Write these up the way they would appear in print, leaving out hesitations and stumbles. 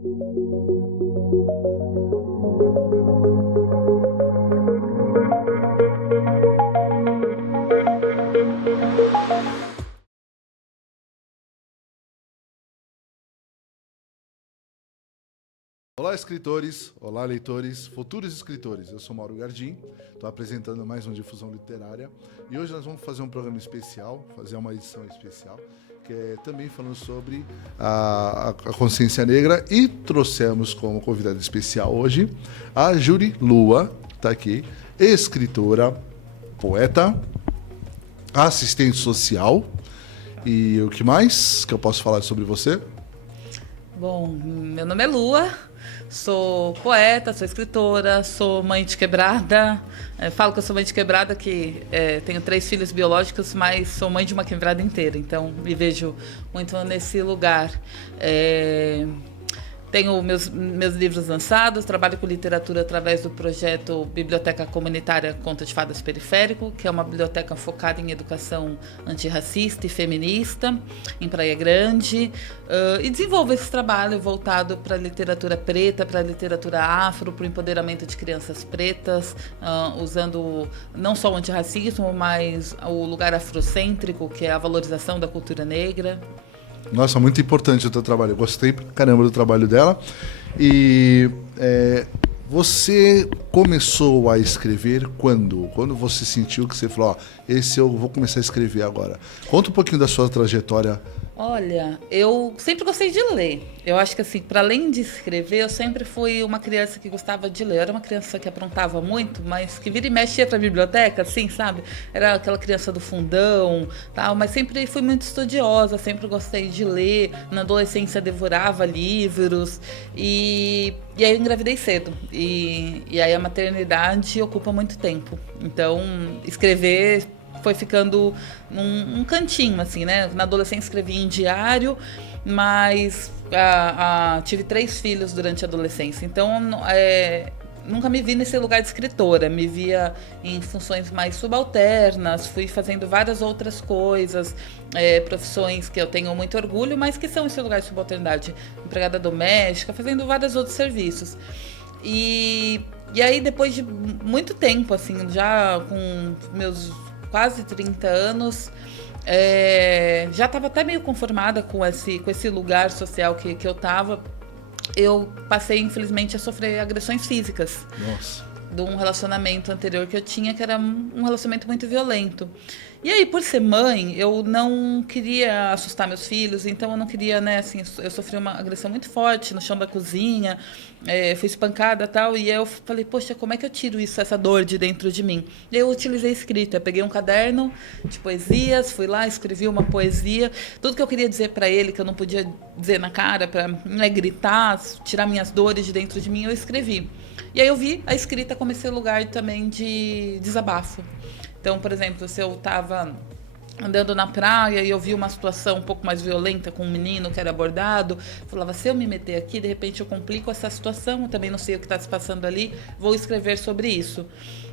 Olá, escritores, olá, leitores, futuros escritores. Eu sou Mauro Gardim, estou apresentando mais uma Difusão Literária e hoje nós vamos fazer um programa especial, fazer uma edição especial, que é também falando sobre a consciência negra, e trouxemos como convidada especial hoje a Juri Lua, está aqui, escritora, poeta, assistente social. E o que mais que eu posso falar sobre você? Bom, meu nome é Lua, sou poeta, sou escritora, sou mãe de quebrada. Falo que eu sou mãe de quebrada, que tenho 3 filhos biológicos, mas sou mãe de uma quebrada inteira, então me vejo muito nesse lugar. Tenho meus livros lançados, trabalho com literatura através do projeto Biblioteca Comunitária Conto de Fadas Periférico, que é uma biblioteca focada em educação antirracista e feminista, em Praia Grande, e desenvolvo esse trabalho voltado para a literatura preta, para a literatura afro, para o empoderamento de crianças pretas, usando não só o antirracismo, mas o lugar afrocêntrico, que é a valorização da cultura negra. Nossa, muito importante o teu trabalho. Eu gostei pra caramba do trabalho dela. E você começou a escrever quando? Quando você sentiu que você falou, esse eu vou começar a escrever agora. Conta um pouquinho da sua trajetória. Olha, eu sempre gostei de ler. Eu acho que, assim, para além de escrever, eu sempre fui uma criança que gostava de ler. Eu era uma criança que aprontava muito, mas que vira e mexe ia pra biblioteca, assim, sabe? Era aquela criança do fundão, tal, mas sempre fui muito estudiosa, sempre gostei de ler. Na adolescência devorava livros e aí eu engravidei cedo. E aí a maternidade ocupa muito tempo. Então, escrever foi ficando num cantinho, assim, né? Na adolescência escrevi em diário, mas tive 3 filhos durante a adolescência. Então, nunca me vi nesse lugar de escritora. Me via em funções mais subalternas, fui fazendo várias outras coisas, profissões que eu tenho muito orgulho, mas que são esse lugar de subalternidade. Empregada doméstica, fazendo vários outros serviços. E aí, depois de muito tempo, assim, já com meus quase 30 anos, já estava até meio conformada com esse lugar social que eu estava. Eu passei, infelizmente, a sofrer agressões físicas. Nossa. De um relacionamento anterior que eu tinha, que era um relacionamento muito violento. E aí, por ser mãe, eu não queria assustar meus filhos, então eu não queria, né, assim, eu sofri uma agressão muito forte no chão da cozinha, fui espancada e tal, e aí eu falei, poxa, como é que eu tiro isso, essa dor de dentro de mim? E aí eu utilizei escrita, eu peguei um caderno de poesias, fui lá, escrevi uma poesia, tudo que eu queria dizer para ele, que eu não podia dizer na cara, para gritar, tirar minhas dores de dentro de mim, eu escrevi. E aí eu vi a escrita como esse lugar também de desabafo. Então, por exemplo, se eu estava andando na praia e eu vi uma situação um pouco mais violenta com um menino que era abordado, falava, se eu me meter aqui, de repente eu complico essa situação, eu também não sei o que está se passando ali, vou escrever sobre isso.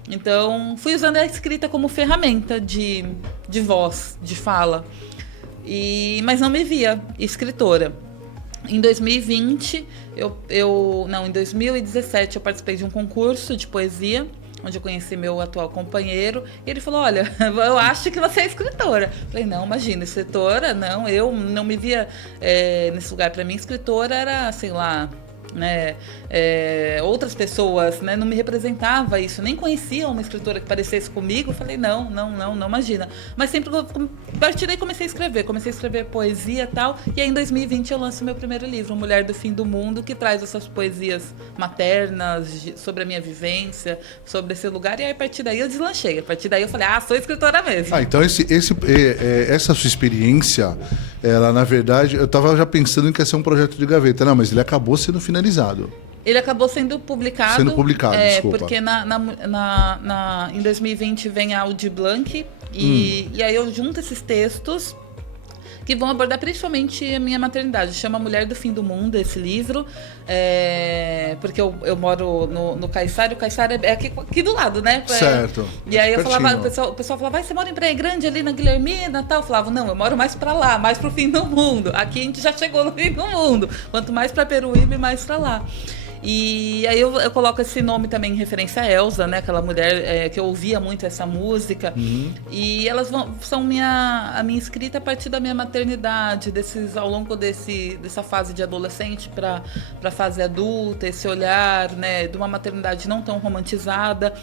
Então, fui usando a escrita como ferramenta de voz, de fala, mas não me via escritora. Em 2020, em 2017, eu participei de um concurso de poesia, onde eu conheci meu atual companheiro, e ele falou, olha, eu acho que você é escritora. Eu falei, não, imagina, escritora, não, eu não me via nesse lugar. Para mim, escritora era, sei lá, né, outras pessoas, né, não me representava isso, nem conhecia uma escritora que parecesse comigo. Eu falei, não, imagina. Mas sempre parti daí comecei a escrever poesia e tal, e aí em 2020 eu lanço meu primeiro livro, Mulher do Fim do Mundo, que traz essas poesias maternas, sobre a minha vivência, sobre esse lugar, e aí a partir daí eu deslanchei, a partir daí eu falei, sou escritora mesmo. Então essa sua experiência, ela, na verdade, eu estava já pensando em que ia ser um projeto de gaveta, não, mas ele acabou sendo finalizado. Ele acabou sendo publicado. Desculpa. Porque em 2020 vem a Aldir Blanc, e aí eu junto esses textos que vão abordar principalmente a minha maternidade. Chama Mulher do Fim do Mundo, esse livro, porque eu moro no Caiçara, e o Caiçara é aqui do lado, né? Certo. E aí eu Pertinho. falava, o pessoal falava, você mora em Praia Grande, ali na Guilhermina e tal? Eu falava, não, eu moro mais pra lá, mais pro fim do mundo. Aqui a gente já chegou no fim do mundo. Quanto mais pra Peruíbe, mais pra lá. E aí eu coloco esse nome também em referência a Elza, né? Aquela mulher que eu ouvia muito essa música. E elas são a minha escrita a partir da minha maternidade, ao longo dessa fase de adolescente para a fase adulta, esse olhar, né, de uma maternidade não tão romantizada,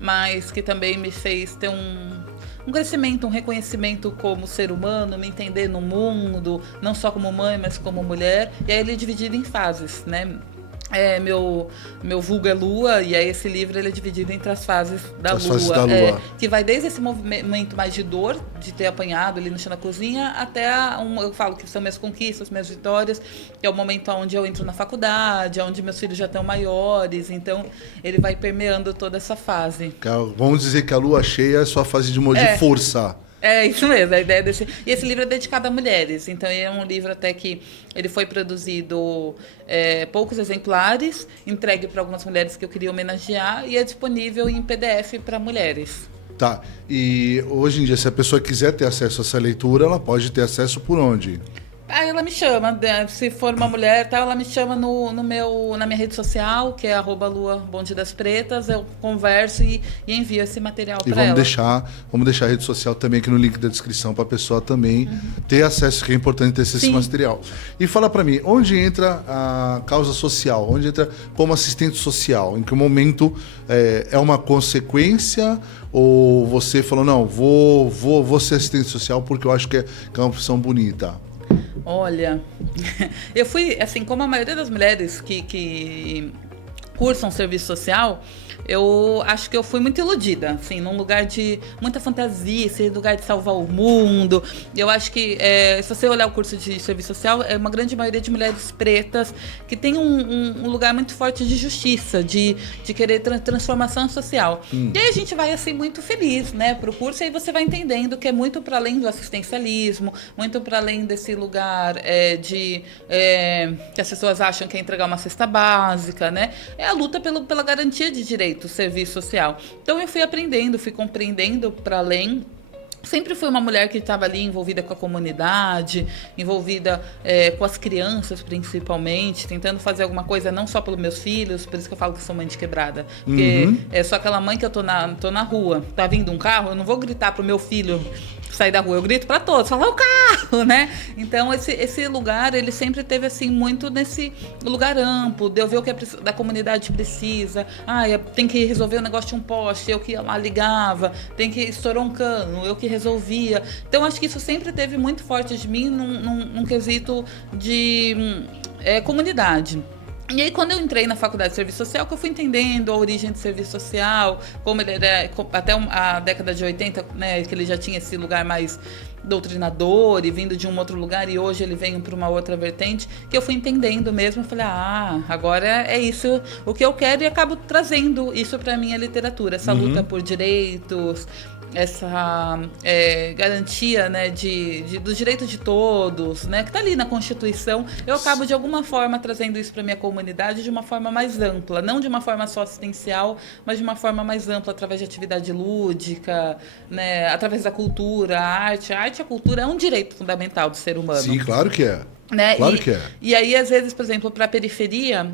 mas que também me fez ter um crescimento, um reconhecimento como ser humano, me entender no mundo, não só como mãe, mas como mulher. E aí ele é dividido em fases, né? Meu vulgo é Lua, e aí esse livro ele é dividido entre as fases da Lua. Que vai desde esse momento mais de dor, de ter apanhado ali no chão da cozinha, até eu falo que são minhas conquistas, minhas vitórias, que é o momento onde eu entro na faculdade, onde meus filhos já estão maiores, então ele vai permeando toda essa fase. Vamos dizer que a Lua cheia é a sua fase de força. É isso mesmo, a ideia desse. E esse livro é dedicado a mulheres, então é um livro até que ele foi produzido poucos exemplares, entregue para algumas mulheres que eu queria homenagear e é disponível em PDF para mulheres. Tá, e hoje em dia, se a pessoa quiser ter acesso a essa leitura, ela pode ter acesso por onde? Aí ela me chama, se for uma mulher, ela me chama na minha rede social, que é @Lua Bonde das Pretas, eu converso e envio esse material para ela. Vamos deixar a rede social também aqui no link da descrição para a pessoa também ter acesso, que é importante ter esse material. E fala para mim, onde entra a causa social? Onde entra como assistente social? Em que momento é uma consequência ou você falou, não, vou ser assistente social porque eu acho que é uma profissão bonita? Olha, eu fui, assim, como a maioria das mulheres que cursam serviço social, eu acho que eu fui muito iludida, assim, num lugar de muita fantasia, esse lugar de salvar o mundo. Eu acho que, se você olhar o curso de serviço social, é uma grande maioria de mulheres pretas que tem um lugar muito forte de justiça, de querer transformação social. E aí a gente vai, assim, muito feliz, né, pro curso, e aí você vai entendendo que é muito para além do assistencialismo, muito para além desse lugar que as pessoas acham que é entregar uma cesta básica, né? É a luta pela garantia de direito, serviço social. Então eu fui aprendendo, fui compreendendo para além. Sempre fui uma mulher que estava ali envolvida com a comunidade, envolvida com as crianças principalmente, tentando fazer alguma coisa não só pelos meus filhos, por isso que eu falo que sou mãe de quebrada. Porque é só aquela mãe que eu tô na rua, tá vindo um carro, eu não vou gritar pro meu filho sair da rua, eu grito para todos, falar o carro, né? Então esse lugar, ele sempre teve assim muito nesse lugar amplo, de eu ver o que da comunidade precisa. Tem que resolver o negócio de um poste, eu que ia lá ligava, tem que estourar um cano, eu que resolvia. Então acho que isso sempre teve muito forte de mim num quesito de comunidade. E aí, quando eu entrei na faculdade de serviço social, que eu fui entendendo a origem do serviço social, como ele era, até a década de 80, né, que ele já tinha esse lugar mais doutrinador e vindo de um outro lugar, e hoje ele vem para uma outra vertente, que eu fui entendendo mesmo. Eu falei, agora é isso o que eu quero, e acabo trazendo isso para a minha literatura, essa luta por direitos, essa garantia, né, do direito de todos, né, que está ali na Constituição. Eu acabo de alguma forma trazendo isso para minha comunidade de uma forma mais ampla, não de uma forma só assistencial, mas de uma forma mais ampla, através de atividade lúdica, né, através da cultura, a arte. A arte e a cultura é um direito fundamental do ser humano. Sim, claro que é. Né? Claro que é. E aí, às vezes, por exemplo, para a periferia,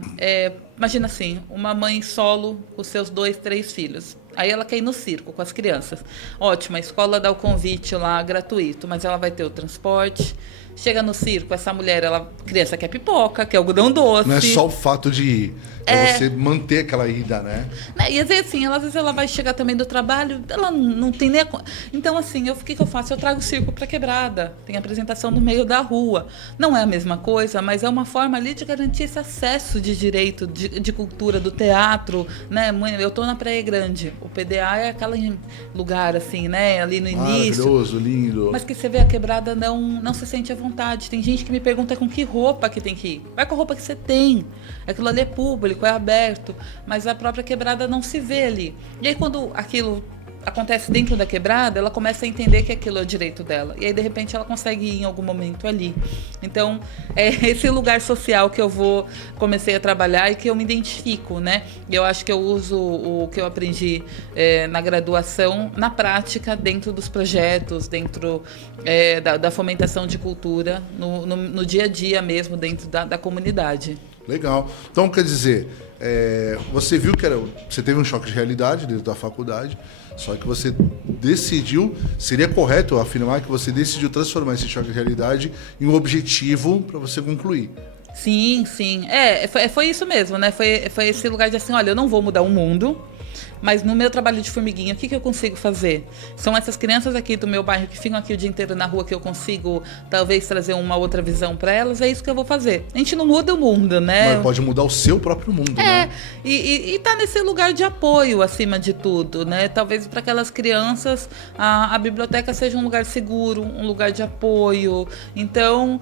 imagina assim, uma mãe solo com seus 2, 3 filhos. Aí ela quer ir no circo com as crianças. Ótimo, a escola dá o convite lá gratuito, mas ela vai ter o transporte. Chega no circo, essa mulher, criança quer pipoca, quer algodão doce. Não é só o fato de ir, é você manter aquela ida, né? E às vezes, assim, às vezes ela vai chegar também do trabalho, ela não tem nem... Então, assim, o que eu faço? Eu trago o circo para quebrada. Tem apresentação no meio da rua. Não é a mesma coisa, mas é uma forma ali de garantir esse acesso de direito, de cultura, do teatro, né? Eu tô na Praia Grande. O PDA é aquele lugar, assim, né? Ali no início. Maravilhoso, lindo. Mas que você vê a quebrada, não se sente à vontade. Tem gente que me pergunta com que roupa que tem que ir. Vai com a roupa que você tem. Aquilo ali é público, é aberto. Mas a própria quebrada não se vê ali. E aí, quando aquilo acontece dentro da quebrada, ela começa a entender que aquilo é o direito dela. E aí, de repente, ela consegue ir em algum momento ali. Então, é esse lugar social que eu comecei a trabalhar e que eu me identifico, né? E eu acho que eu uso o que eu aprendi na graduação, na prática, dentro dos projetos, dentro da fomentação de cultura, no dia a dia mesmo, dentro da comunidade. Legal. Então, quer dizer, você viu que você teve um choque de realidade dentro da faculdade, só que você decidiu, seria correto afirmar que você decidiu transformar esse choque de realidade em um objetivo para você concluir. Sim, sim. Foi isso mesmo, né? Foi esse lugar de assim, olha, eu não vou mudar o mundo, mas no meu trabalho de formiguinha, o que eu consigo fazer? São essas crianças aqui do meu bairro que ficam aqui o dia inteiro na rua que eu consigo talvez trazer uma outra visão para elas, é isso que eu vou fazer. A gente não muda o mundo, né? Mas pode mudar o seu próprio mundo, né? E tá nesse lugar de apoio acima de tudo, né? Talvez para aquelas crianças a biblioteca seja um lugar seguro, um lugar de apoio. Então,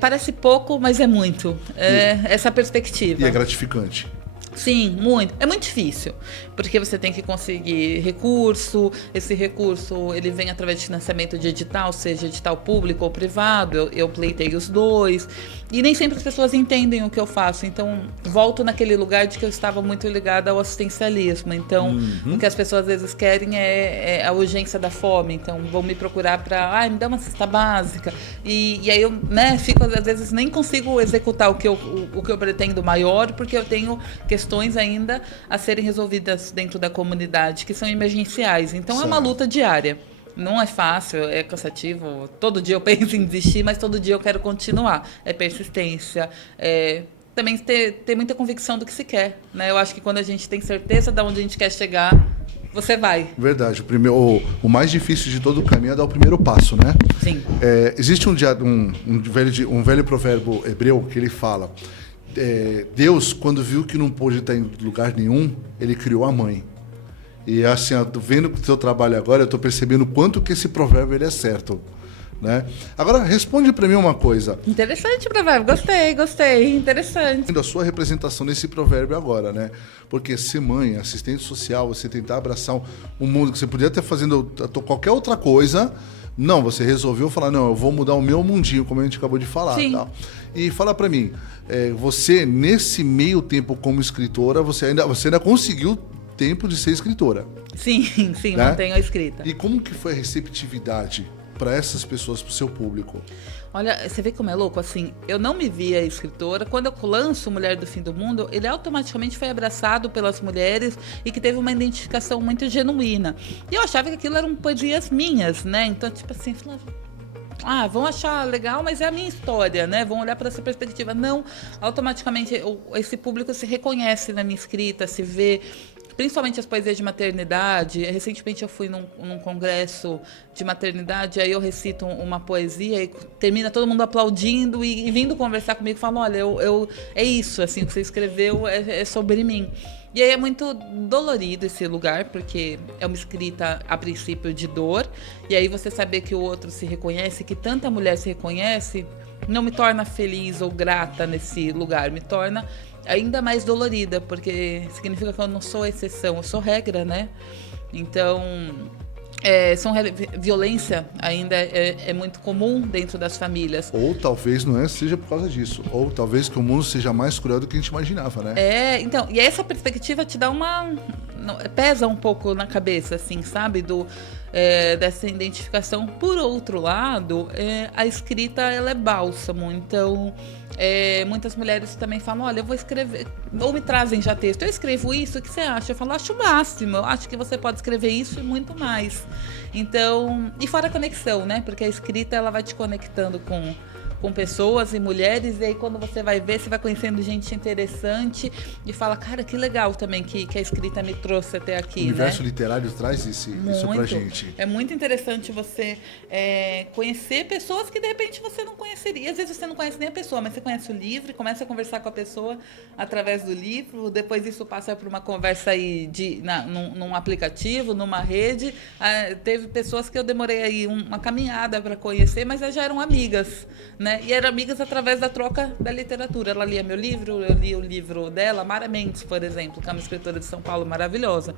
parece pouco, mas é muito. Essa perspectiva. E é gratificante. Sim, muito. É muito difícil, porque você tem que conseguir recurso, esse recurso ele vem através de financiamento de edital, seja edital público ou privado, eu pleitei os dois, e nem sempre as pessoas entendem o que eu faço, então volto naquele lugar de que eu estava muito ligada ao assistencialismo, então o que as pessoas às vezes querem é a urgência da fome, então vão me procurar para, me dá uma cesta básica, e aí eu fico, às vezes nem consigo executar o que eu pretendo maior, porque eu tenho questões ainda a serem resolvidas dentro da comunidade, que são emergenciais. Então, certo. É uma luta diária. Não é fácil, é cansativo. Todo dia eu penso em desistir, mas todo dia eu quero continuar. É persistência, também ter muita convicção do que se quer. Né? Eu acho que quando a gente tem certeza de onde a gente quer chegar, você vai. Verdade. O mais difícil de todo o caminho é dar o primeiro passo, né? Sim. Existe um velho provérbio hebreu que ele fala... Deus, quando viu que não pôde estar em lugar nenhum, ele criou a mãe. E assim, vendo o seu trabalho agora, eu estou percebendo o quanto que esse provérbio ele é certo. Né? Agora, responde para mim uma coisa. Interessante o provérbio, gostei, interessante. A sua representação nesse provérbio agora, né? Porque ser mãe, assistente social, você tentar abraçar um mundo que você podia estar fazendo qualquer outra coisa... Não, você resolveu falar, não, eu vou mudar o meu mundinho, como a gente acabou de falar. Sim. Tá? E fala pra mim, você, nesse meio tempo como escritora, você ainda conseguiu tempo de ser escritora. Sim, né? Mantenho a escrita. E como que foi a receptividade para essas pessoas, para o seu público? Olha, você vê como é louco, assim, eu não me via escritora. Quando eu lanço Mulher do Fim do Mundo, ele automaticamente foi abraçado pelas mulheres e que teve uma identificação muito genuína. E eu achava que aquilo eram poesias minhas, né? Então, tipo assim, falava, vão achar legal, mas é a minha história, né? Vão olhar para essa perspectiva. Não, automaticamente esse público se reconhece na minha escrita, se vê... Principalmente as poesias de maternidade. Recentemente eu fui num congresso de maternidade, aí eu recito uma poesia e termina todo mundo aplaudindo e vindo conversar comigo, falando, olha, é isso, assim, o que você escreveu é sobre mim. E aí é muito dolorido esse lugar, porque é uma escrita, a princípio, de dor, e aí você saber que o outro se reconhece, que tanta mulher se reconhece, não me torna feliz ou grata nesse lugar, me torna ainda mais dolorida, porque significa que eu não sou exceção, eu sou regra, né? Então, violência ainda é muito comum dentro das famílias. Ou talvez não seja por causa disso. Ou talvez que o mundo seja mais cruel do que a gente imaginava, né? Então, e essa perspectiva te dá pesa um pouco na cabeça, assim, sabe? Dessa identificação. Por outro lado, a escrita, ela é bálsamo. Então, muitas mulheres também falam, olha, eu vou escrever, ou me trazem já texto, eu escrevo isso, o que você acha? Eu falo, acho o máximo, eu acho que você pode escrever isso e muito mais. Então, e fora a conexão, né? Porque a escrita, ela vai te conectando com pessoas e mulheres, e aí quando você vai ver, você vai conhecendo gente interessante e fala, cara, que legal também que a escrita me trouxe até aqui. O universo literário traz isso pra gente. É muito interessante você conhecer pessoas que de repente você não conheceria. Às vezes você não conhece nem a pessoa, mas você conhece o livro, começa a conversar com a pessoa através do livro, depois isso passa para uma conversa aí num aplicativo, numa rede. Teve pessoas que eu demorei aí uma caminhada para conhecer, mas elas já eram amigas, né? né? E eram amigas através da troca da literatura. Ela lia meu livro, eu li o livro dela, Mara Mendes, por exemplo, que é uma escritora de São Paulo maravilhosa.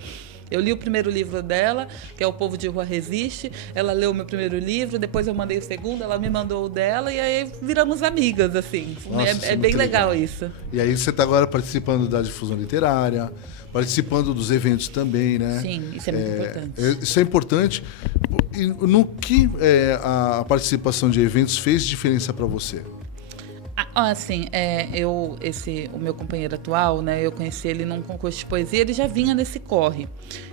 Eu li o primeiro livro dela, que é O Povo de Rua Resiste. Ela leu o meu primeiro livro, depois eu mandei o segundo, ela me mandou o dela e aí viramos amigas, assim. Nossa, é bem legal isso. E aí você está agora participando da difusão literária, participando dos eventos também, né? Sim, isso é muito importante. Isso é importante. E no que a participação de eventos fez diferença para você? Assim, o meu companheiro atual, né, eu conheci ele num concurso de poesia, ele já vinha nesse corre.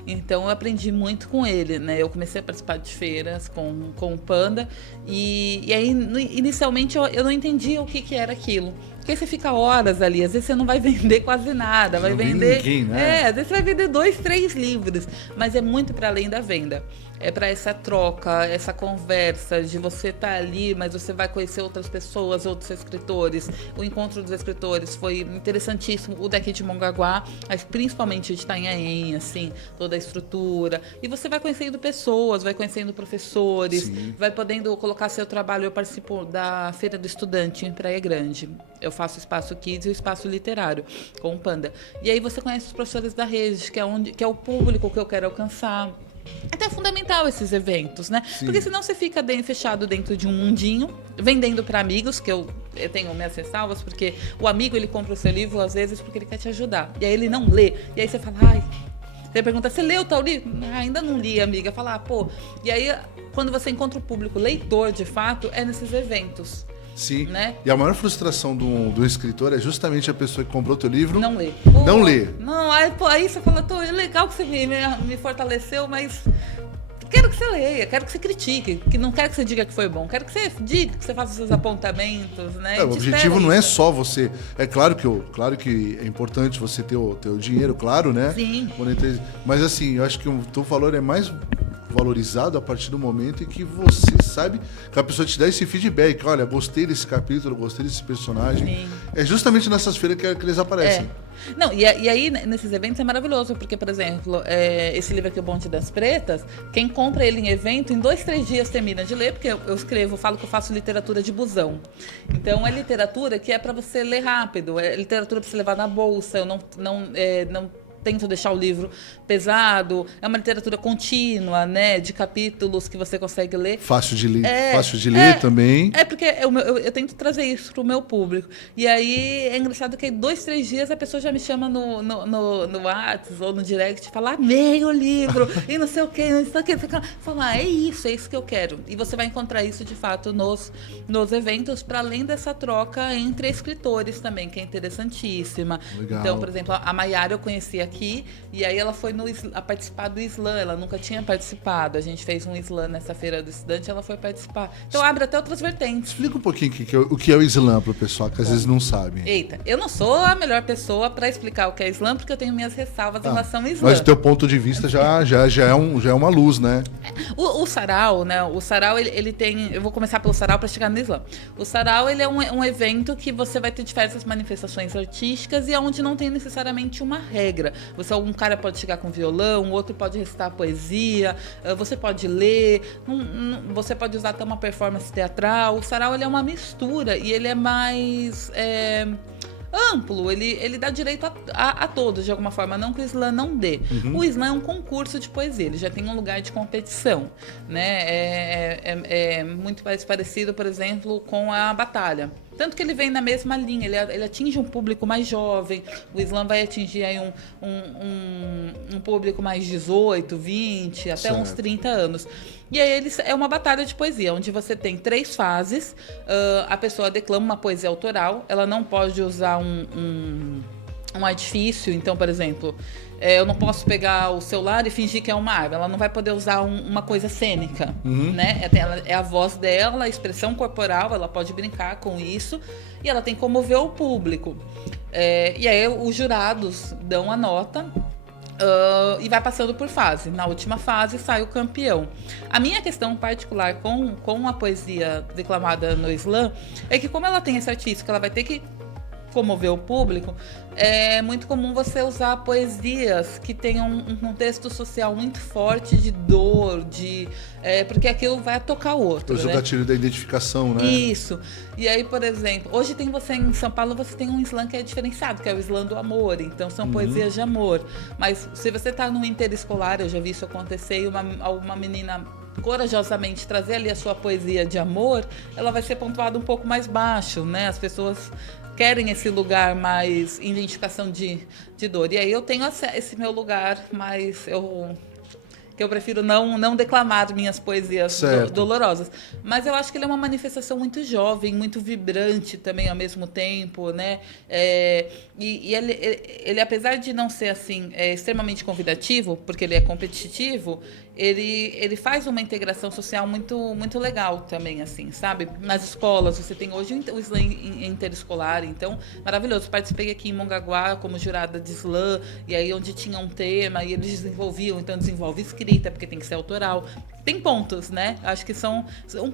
Então eu aprendi muito com ele, né? Eu comecei a participar de feiras com o Panda e aí inicialmente eu não entendia o que era aquilo. Porque você fica horas ali, às vezes você não vai vender quase nada, vai vender. Ninguém, né? Às vezes você vai vender 2, 3 livros, mas é muito para além da venda. É para essa troca, essa conversa de você estar ali, mas você vai conhecer outras pessoas, outros escritores. O encontro dos escritores foi interessantíssimo, o daqui de Mongaguá, mas principalmente de Itanhaém, assim, toda a estrutura. E você vai conhecendo pessoas, vai conhecendo professores, Sim. vai podendo colocar seu trabalho. Eu participo da Feira do Estudante em Praia Grande. Eu faço o Espaço Kids e o Espaço Literário com o Panda. E aí você conhece os professores da rede, que é o público que eu quero alcançar. Até é fundamental esses eventos, né? Sim. Porque senão você fica fechado dentro de um mundinho, vendendo para amigos, que eu tenho minhas ressalvas, porque o amigo ele compra o seu livro às vezes porque ele quer te ajudar. E aí ele não lê. E aí você fala, ai... Você pergunta, você leu tal livro? Ainda não li, amiga. Fala, pô... E aí, quando você encontra o público leitor, de fato, é nesses eventos. Sim. Né? E a maior frustração do escritor é justamente a pessoa que comprou teu livro não lê. Não lê. Não, aí você fala, é legal que você me fortaleceu, mas quero que você leia, quero que você critique, que não quero que você diga que foi bom, quero que você diga, que você faça os seus apontamentos, né? O objetivo não é só você. É claro que é importante você ter o teu dinheiro, claro, né? Sim. Mas assim, eu acho que o teu valor é mais valorizado a partir do momento em que você sabe que a pessoa te dá esse feedback. Olha, gostei desse capítulo, gostei desse personagem. Sim. É justamente nessas feiras que eles aparecem. Não, e aí, nesses eventos é maravilhoso, porque, por exemplo, esse livro aqui, O Bonde das Pretas, quem compra ele em evento, em 2, 3 dias termina de ler, porque eu escrevo, falo que eu faço literatura de busão. Então, é literatura que é para você ler rápido, é literatura para você levar na bolsa, eu não tento deixar o livro pesado, é uma literatura contínua, né, de capítulos que você consegue ler. Fácil de ler também. É porque eu tento trazer isso pro meu público. E aí é engraçado que em 2, 3 dias a pessoa já me chama no WhatsApp ou no direct e fala, amei o livro, e não sei o que, não sei o que. Fala, é isso que eu quero. E você vai encontrar isso de fato nos eventos, para além dessa troca entre escritores também, que é interessantíssima. Legal. Então, por exemplo, a Maiara eu conheci aqui, e aí ela foi a participar do slam, ela nunca tinha participado, a gente fez um slam nessa feira do estudante, ela foi participar. Então abre até outras vertentes. Explica um pouquinho o que é o slam pro pessoal que às vezes não sabe. Eita, eu não sou a melhor pessoa para explicar o que é slam, porque eu tenho minhas ressalvas em relação ao slam. Mas do teu ponto de vista já é uma luz, né? O sarau, né? O sarau, ele tem... Eu vou começar pelo sarau para chegar no slam. O sarau, ele é um evento que você vai ter diversas manifestações artísticas e onde não tem necessariamente uma regra. Um cara pode chegar com violão, outro pode recitar poesia, você pode ler, você pode usar até uma performance teatral. O sarau, ele é uma mistura e ele é mais... amplo, ele dá direito a todos, de alguma forma, não que o slam não dê. Uhum. O slam é um concurso de poesia, ele já tem um lugar de competição, né? É muito mais parecido, por exemplo, com a batalha. Tanto que ele vem na mesma linha, ele atinge um público mais jovem, o slam vai atingir aí um público mais 18, 20, até uns 30 anos. E aí é uma batalha de poesia, onde você tem 3 fases, a pessoa declama uma poesia autoral, ela não pode usar um artifício, então, por exemplo... eu não posso pegar o celular e fingir que é uma arma. Ela não vai poder usar uma coisa cênica, né? É a voz dela, a expressão corporal, ela pode brincar com isso e ela tem que comover o público. E aí os jurados dão a nota e vai passando por fase. Na última fase sai o campeão. A minha questão particular com a poesia declamada no slam é que como ela tem esse artista, ela vai ter que comover o público, é muito comum você usar poesias que tenham um contexto social muito forte de dor, porque aquilo vai tocar o outro. O gatilho da identificação, né? Isso. E aí, por exemplo, hoje tem você em São Paulo, você tem um slam que é diferenciado, que é o slam do amor. Então são poesias de amor. Mas se você está no interescolar, eu já vi isso acontecer, e uma menina corajosamente trazer ali a sua poesia de amor, ela vai ser pontuada um pouco mais baixo, né? As pessoas querem esse lugar mais identificação de dor. E aí eu tenho esse meu lugar, mas que eu prefiro não declamar minhas poesias dolorosas. Mas eu acho que ele é uma manifestação muito jovem, muito vibrante também ao mesmo tempo, né? E ele, apesar de não ser assim extremamente convidativo, porque ele é competitivo, ele faz uma integração social muito, muito legal também, assim, sabe? Nas escolas, você tem hoje o slam interescolar, então, maravilhoso. Participei aqui em Mongaguá como jurada de slam, e aí onde tinha um tema, e eles desenvolviam, então desenvolve escrita, porque tem que ser autoral. Tem pontos, né? Acho que são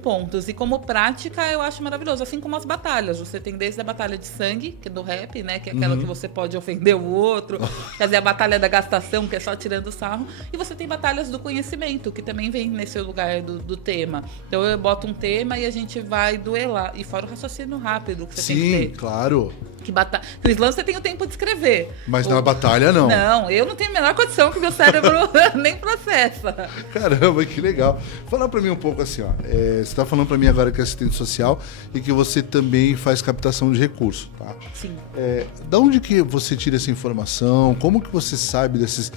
pontos. E como prática, eu acho maravilhoso. Assim como as batalhas. Você tem desde a batalha de sangue, que é do rap, né? Que é aquela que você pode ofender o outro. Quer dizer, a batalha da gastação, que é só tirando sarro. E você tem batalhas do conhecimento, que também vem nesse lugar do tema. Então eu boto um tema e a gente vai duelar. E fora o raciocínio rápido que você tem que ter. Sim, claro. O slam você tem o tempo de escrever. Mas na batalha, não. Não, eu não tenho a menor condição que meu cérebro nem processa. Caramba, que legal. Fala pra mim um pouco assim, ó. Você tá falando pra mim agora que é assistente social e que você também faz captação de recursos, tá? Sim. Da onde que você tira essa informação? Como que você sabe desses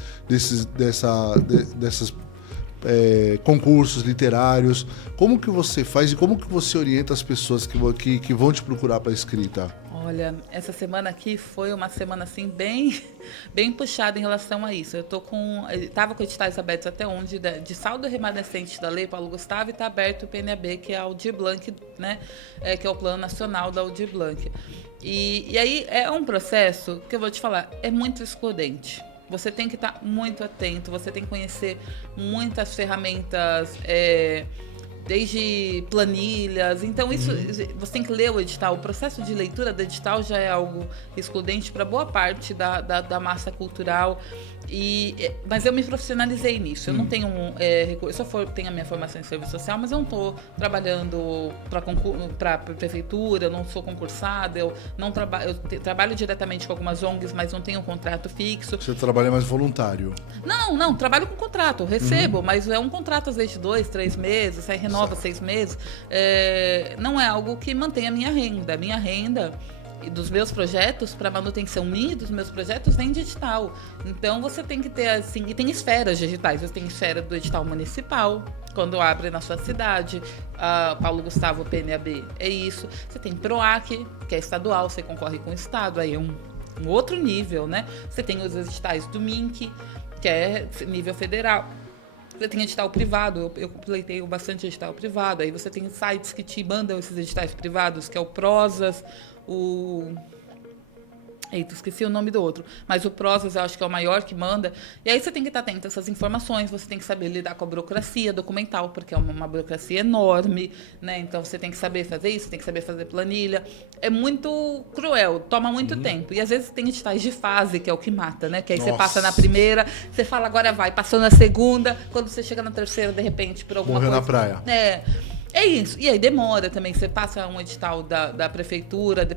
concursos literários? Como que você faz e como que você orienta as pessoas que vão te procurar para escrita? Olha, essa semana aqui foi uma semana assim bem puxada em relação a isso. Eu estava com editais abertos até onde de saldo remanescente da Lei Paulo Gustavo, e está aberto o PNAB, que é a Aldir Blanc, né? Que é o Plano Nacional da Aldir Blanc. E aí é um processo que eu vou te falar, é muito excludente. Você tem que estar muito atento, você tem que conhecer muitas ferramentas, desde planilhas. Então, isso você tem que ler o edital. O processo de leitura do edital já é algo excludente para boa parte da massa cultural. Mas eu me profissionalizei nisso. Eu não tenho recurso. Eu tenho a minha formação em serviço social, mas eu não estou trabalhando para prefeitura, eu não sou concursada, eu trabalho diretamente com algumas ONGs, mas não tenho um contrato fixo. Você trabalha mais voluntário? Não, trabalho com contrato, eu recebo, mas é um contrato às vezes de 2, 3 meses, aí renova 6 meses. Não é algo que mantém a minha renda. A minha renda e dos meus projetos, para manutenção minha e dos meus projetos, vem de edital. Então você tem que ter assim, e tem esferas digitais. Você tem esfera do edital municipal, quando abre na sua cidade, Paulo Gustavo, PNAB, é isso. Você tem PROAC, que é estadual, você concorre com o estado, aí é um outro nível, né? Você tem os editais do MINC, que é nível federal. Você tem edital privado, eu completei bastante edital privado, aí você tem sites que te mandam esses editais privados, que é o Prosas, Eita, esqueci o nome do outro. Mas o Prosas eu acho que é o maior que manda. E aí você tem que estar atento a essas informações, você tem que saber lidar com a burocracia documental, porque é uma burocracia enorme, né? Então você tem que saber fazer isso, tem que saber fazer planilha. É muito cruel, toma muito tempo. E às vezes tem editais de fase, que é o que mata, né? Que aí você passa na primeira, você fala agora vai, passou na segunda, quando você chega na terceira, de repente, por alguma coisa... Morreu na praia. É isso. E aí demora também. Você passa um edital da prefeitura,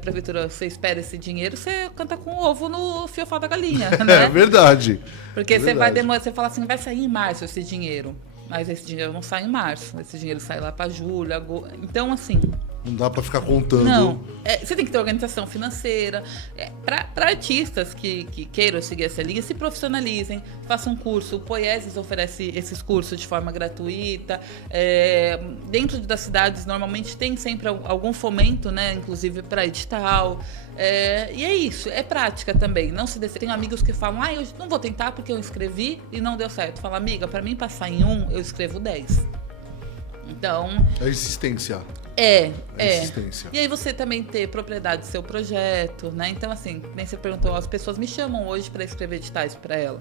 você espera esse dinheiro, você canta com o ovo no fiofó da galinha, né? É verdade. Porque você vai demorar, você fala assim, vai sair em março esse dinheiro. Mas esse dinheiro não sai em março. Esse dinheiro sai lá para julho, agosto. Então, assim... Não dá para ficar contando. Não. Você tem que ter organização financeira. Para artistas que queiram seguir essa linha, se profissionalizem, façam um curso. O Poiesis oferece esses cursos de forma gratuita. Dentro das cidades, normalmente tem sempre algum fomento, né? Inclusive para edital. E é isso, é prática também. Não se decide. Tenho amigos que falam, eu não vou tentar porque eu escrevi e não deu certo. Fala, amiga, para mim passar em 1, eu escrevo 10. Então... É insistência. Insistência. E aí você também ter propriedade do seu projeto, né? Então, assim, nem você perguntou, as pessoas me chamam hoje para escrever editais para ela.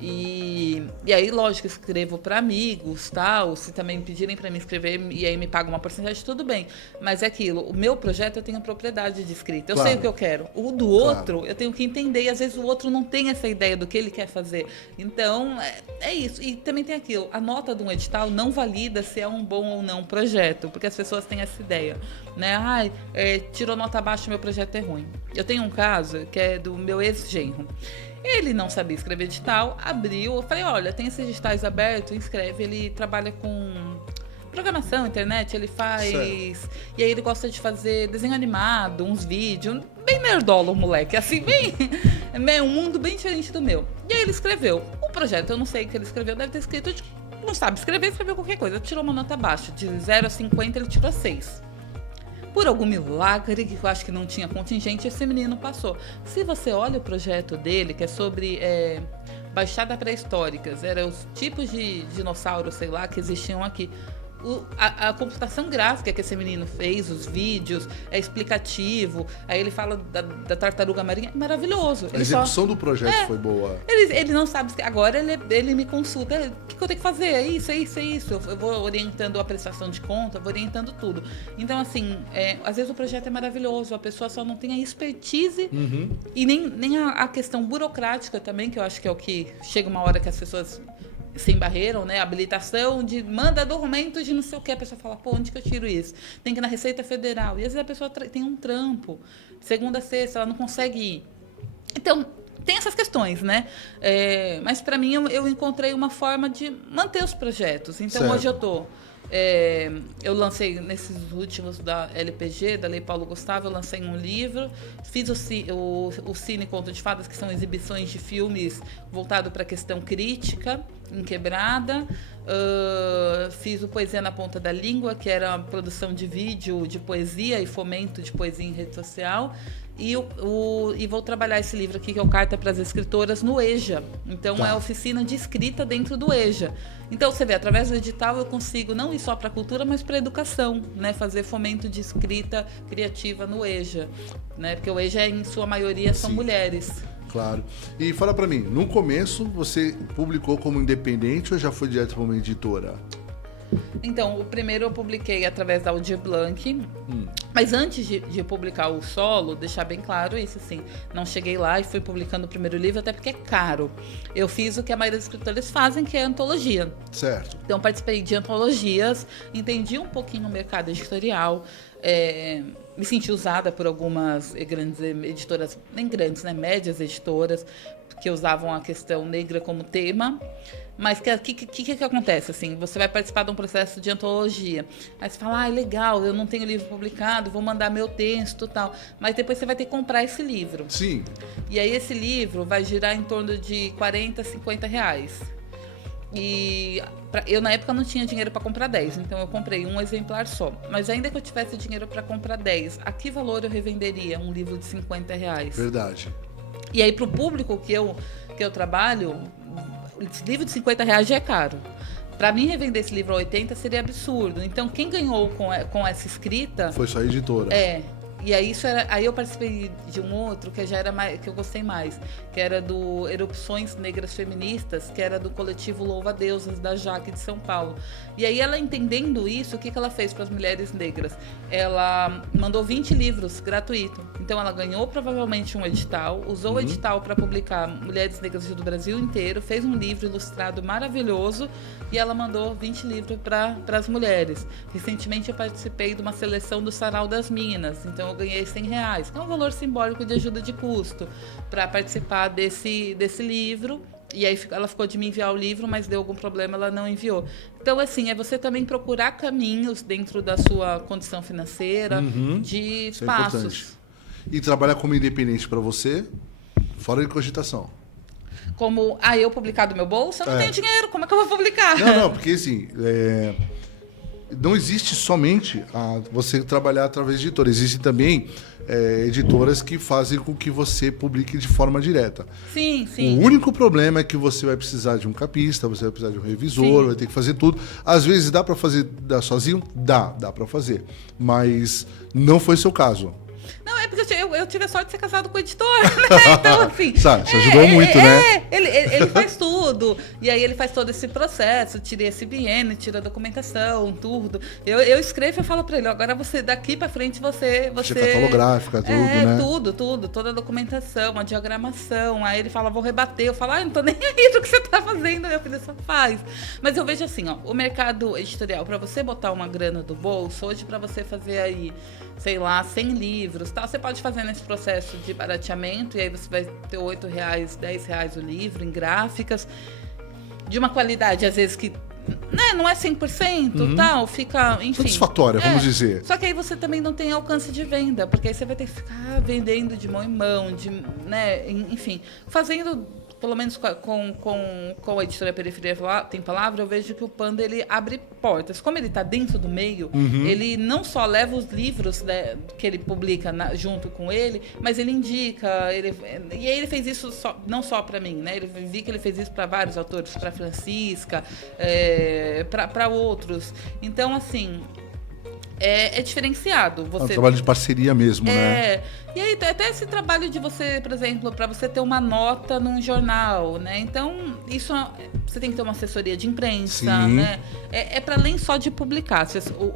E aí, lógico, escrevo para amigos, tal. Se também pedirem para mim escrever e aí me pagam uma porcentagem, tudo bem. Mas é aquilo, o meu projeto eu tenho propriedade de escrita. Eu sei o que eu quero. O do outro, eu tenho que entender. E às vezes o outro não tem essa ideia do que ele quer fazer. Então, é isso. E também tem aquilo, a nota de um edital não valida se é um bom ou não projeto. Porque as pessoas têm essa ideia, né? Tirou nota baixa, meu projeto é ruim. Eu tenho um caso que é do meu ex-genro. Ele não sabia escrever edital, abriu, eu falei, olha, tem esses editais abertos, inscreve, ele trabalha com programação, internet, ele faz, certo. E aí ele gosta de fazer desenho animado, uns vídeos, bem nerdola o moleque, assim, bem, um mundo bem diferente do meu. E aí ele escreveu, o projeto, eu não sei o que ele escreveu, deve ter escrito, não sabe escrever, escreveu qualquer coisa, tirou uma nota baixa, de 0 a 50 ele tirou 6. Por algum milagre, que eu acho que não tinha contingente, esse menino passou. Se você olha o projeto dele, que é sobre baixada pré-históricas, eram os tipos de dinossauros, sei lá, que existiam aqui. A computação gráfica que esse menino fez, os vídeos, é explicativo. Aí ele fala da tartaruga marinha, é maravilhoso. A execução do projeto foi boa. Ele não sabe, agora ele me consulta, o que eu tenho que fazer? É isso. Eu vou orientando a prestação de conta, vou orientando tudo. Então, assim, às vezes o projeto é maravilhoso, a pessoa só não tem a expertise e nem a questão burocrática também, que eu acho que é o que chega uma hora que as pessoas se embarreiram, né? Habilitação de manda documentos de não sei o que. A pessoa fala, onde que eu tiro isso? Tem que ir na Receita Federal. E às vezes a pessoa tem um trampo. Segunda a sexta, ela não consegue ir. Então, tem essas questões, né? Mas para mim, eu encontrei uma forma de manter os projetos. Então, certo. Hoje eu lancei nesses últimos da LPG, da Lei Paulo Gustavo, eu lancei um livro, fiz o Cine Conto de Fadas, que são exibições de filmes voltados para a questão crítica, em Quebrada, fiz o Poesia na Ponta da Língua, que era a produção de vídeo de poesia e fomento de poesia em rede social. E vou trabalhar esse livro aqui, que é o Carta para as Escritoras, no EJA. Então, é a oficina de escrita dentro do EJA. Então, você vê, através do edital eu consigo não ir só para a cultura, mas para a educação, né? Fazer fomento de escrita criativa no EJA, né? Porque o EJA, em sua maioria, são mulheres. Claro. E fala para mim, no começo você publicou como independente ou já foi direto para uma editora? Então, o primeiro eu publiquei através da Aldir Blanc, mas antes de publicar o solo, deixar bem claro isso, assim, não cheguei lá e fui publicando o primeiro livro, até porque é caro. Eu fiz o que a maioria dos escritores fazem, que é antologia. Certo. Então, participei de antologias, entendi um pouquinho o mercado editorial, me senti usada por algumas grandes editoras, nem grandes, né, médias editoras, que usavam a questão negra como tema. Mas o que acontece? Assim, você vai participar de um processo de antologia. Aí você fala, legal, eu não tenho livro publicado, vou mandar meu texto e tal. Mas depois você vai ter que comprar esse livro. Sim. E aí esse livro vai girar em torno de R$40, R$50. E eu, na época, não tinha dinheiro para comprar 10, então eu comprei um exemplar só. Mas ainda que eu tivesse dinheiro para comprar 10, a que valor eu revenderia um livro de R$50? Verdade. E aí, para o público que eu trabalho, esse livro de R$50 já é caro. Para mim, revender esse livro a 80 seria absurdo. Então, quem ganhou com essa escrita... Foi só a editora. E aí, aí eu participei de um outro que já era mais, que eu gostei mais, que era do Erupções Negras Feministas, que era do coletivo Louva Deusas, da Jaque de São Paulo. E aí, ela entendendo isso, o que ela fez para as mulheres negras? Ela mandou 20 livros gratuitos. Então, ela ganhou provavelmente um edital, usou o edital para publicar Mulheres Negras do Brasil inteiro, fez um livro ilustrado maravilhoso e ela mandou 20 livros para as mulheres. Recentemente, eu participei de uma seleção do Sarau das Minas, então eu ganhei R$100, que é um valor simbólico de ajuda de custo, para participar desse livro. E aí ela ficou de me enviar o livro, mas deu algum problema, ela não enviou. Então, assim, é você também procurar caminhos dentro da sua condição financeira, de passos. E trabalhar como independente para você, fora de cogitação. Como, eu publicar do meu bolso? Eu não tenho dinheiro, como é que eu vou publicar? Não, porque assim... Não existe somente você trabalhar através de editora. Existem também editoras que fazem com que você publique de forma direta. Sim. O único problema é que você vai precisar de um capista, você vai precisar de um revisor, vai ter que fazer tudo. Às vezes dá para fazer sozinho? Dá para fazer. Mas não foi seu caso. Não, é porque eu tive a sorte de ser casado com o editor, né? Então, assim... Sabe, isso ajudou muito, né? Ele faz tudo. tudo. E aí ele faz todo esse processo, tira ISBN, tira a documentação, tudo. Eu escrevo e falo pra ele, agora você, daqui pra frente, você... Catalográfica, tudo, né? Tudo, toda a documentação, a diagramação. Aí ele fala, vou rebater. Eu falo, não tô nem aí do que você tá fazendo, meu filho, só faz. Mas eu vejo assim, ó, o mercado editorial, pra você botar uma grana do bolso, hoje pra você fazer aí, sei lá, 100 livros, tal, você pode fazer nesse processo de barateamento, e aí você vai ter R$8, R$10 o livro, em gráficas, de uma qualidade, às vezes, que né, não é 100%, tal, fica, enfim. Satisfatória, vamos dizer. Só que aí você também não tem alcance de venda, porque aí você vai ter que ficar vendendo de mão em mão, né, enfim, fazendo, pelo menos com a editora Periferia Tem Palavra, eu vejo que o Panda, ele abre portas. Como ele está dentro do meio, ele não só leva os livros, né, que ele publica junto com ele, mas ele indica, e aí ele fez isso não só para mim, né? Eu vi que ele fez isso para vários autores, para Francisca, para outros. Então, assim, é diferenciado. É um trabalho de parceria mesmo, né? E aí, até esse trabalho de você, por exemplo, para você ter uma nota num jornal, né? Então, isso você tem que ter uma assessoria de imprensa, né? É para além só de publicar.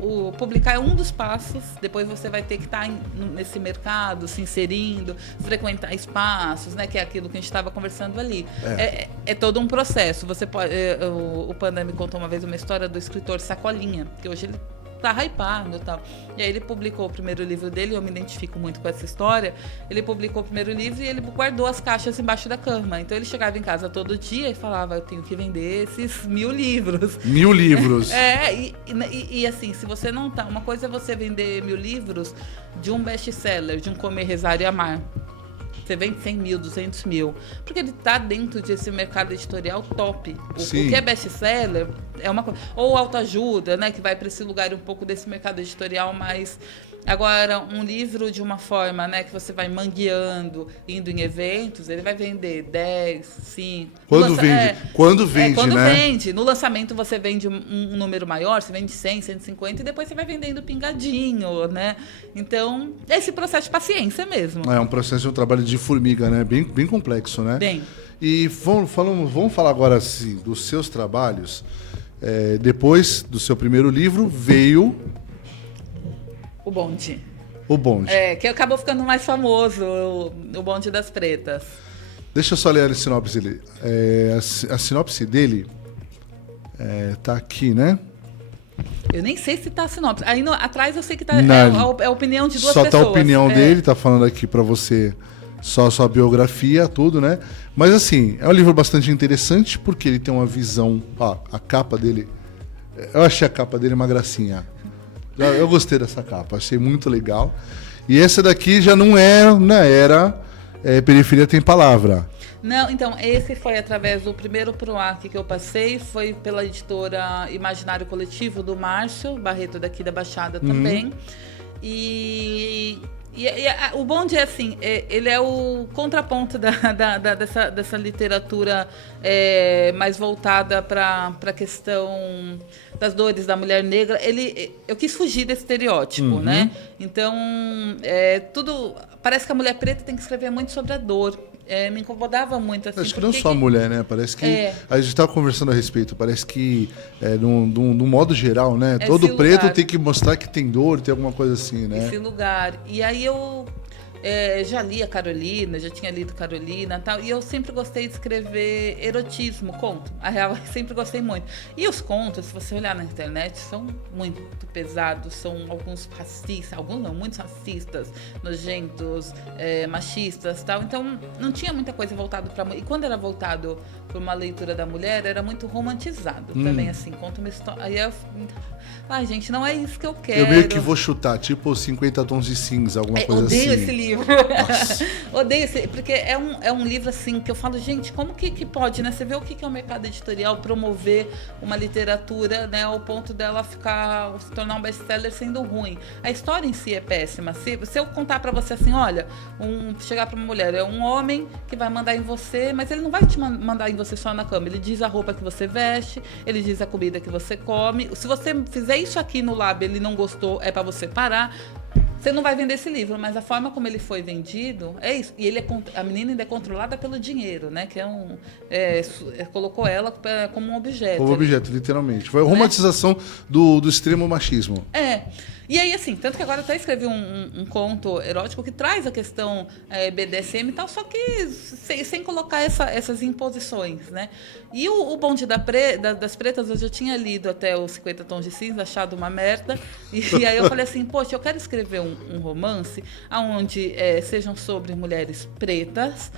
O publicar é um dos passos, depois você vai ter que estar nesse mercado, se inserindo, frequentar espaços, né? Que é aquilo que a gente estava conversando ali. É todo um processo. Você pode, o Panda me contou uma vez uma história do escritor Sacolinha, que hoje ele tá hypado e tal. E aí ele publicou o primeiro livro dele, eu me identifico muito com essa história. Ele publicou o primeiro livro e ele guardou as caixas embaixo da cama. Então ele chegava em casa todo dia e falava, eu tenho que vender esses 1000 livros. 1000 livros. E assim, se você não tá... Uma coisa é você vender 1000 livros de um best-seller, de um Comer, Rezar e Amar. Você vende 100 mil, 200 mil. Porque ele está dentro desse mercado editorial top. O que é best-seller é uma coisa... Ou autoajuda, né? Que vai para esse lugar um pouco desse mercado editorial mais... Agora, um livro de uma forma, né, que você vai mangueando, indo em eventos, ele vai vender 10, 5... Quando vende, quando né? vende. No lançamento você vende um número maior, você vende 100, 150, e depois você vai vendendo pingadinho, né? Então, esse processo de paciência mesmo. É um processo de um trabalho de formiga, né? Bem complexo, né? Bem. E vamos falar agora, assim, dos seus trabalhos. Depois do seu primeiro livro, veio... O Bonde. O Bonde. Que acabou ficando mais famoso, o Bonde das Pretas. Deixa eu só ler a sinopse dele. A sinopse dele tá aqui, né? Eu nem sei se tá a sinopse. Aí atrás eu sei que tá a opinião de duas pessoas. Só tá a opinião dele, tá falando aqui pra você só a sua biografia, tudo, né? Mas assim, é um livro bastante interessante porque ele tem uma visão... a capa dele... Eu achei a capa dele uma gracinha. Eu gostei dessa capa, achei muito legal. E essa daqui já não é na era Periferia Tem Palavra. Não, então, esse foi através do primeiro PROAC que eu passei, foi pela editora Imaginário Coletivo, do Márcio Barreto, daqui da Baixada também. E o Bonde é assim, ele é o contraponto dessa literatura mais voltada para a questão das dores da mulher negra. Eu quis fugir desse estereótipo, né? Então, tudo... Parece que a mulher preta tem que escrever muito sobre a dor. Me incomodava muito. Assim, acho que não só a mulher, né? Parece que... A gente estava conversando a respeito. Parece que, no modo geral, né? Todo preto tem que mostrar que tem dor, tem alguma coisa assim, né? Esse lugar. E aí eu já li a Carolina, já tinha lido Carolina e tal. E eu sempre gostei de escrever erotismo, conto. A real, eu sempre gostei muito. E os contos, se você olhar na internet, são muito pesados. São alguns racistas, alguns não, muitos racistas, nojentos, machistas e tal. Então, não tinha muita coisa voltada para... E quando era voltado para uma leitura da mulher, era muito romantizado também, assim. Conta uma história... Aí eu... gente, não é isso que eu quero. Eu meio que vou chutar, tipo 50 Tons de Cinza, alguma coisa assim. Odeio esse livro. Odeio esse... Porque é um livro, assim, que eu falo, gente, como que pode, né? Você vê o que é o mercado editorial promover uma literatura, né? Ao ponto dela se tornar um best-seller sendo ruim. A história em si é péssima. Se eu contar pra você assim, olha, chegar pra uma mulher, é um homem que vai mandar em você, mas ele não vai te mandar em você só na cama. Ele diz a roupa que você veste, ele diz a comida que você come. Se você fizer isso aqui no lábio, ele não gostou, é pra você parar. você não vai vender esse livro, mas a forma como ele foi vendido é isso. E a menina ainda é controlada pelo dinheiro, né? Que colocou ela como um objeto. Como objeto, literalmente. Foi a romantização do extremo machismo. E aí, assim, tanto que agora eu até escrevi um conto erótico que traz a questão BDSM e tal, só que sem colocar essas imposições, né? E o Bonde das Pretas, eu já tinha lido até os 50 Tons de Cinza, achado uma merda. E aí eu falei assim, poxa, eu quero escrever um romance onde sejam sobre mulheres pretas,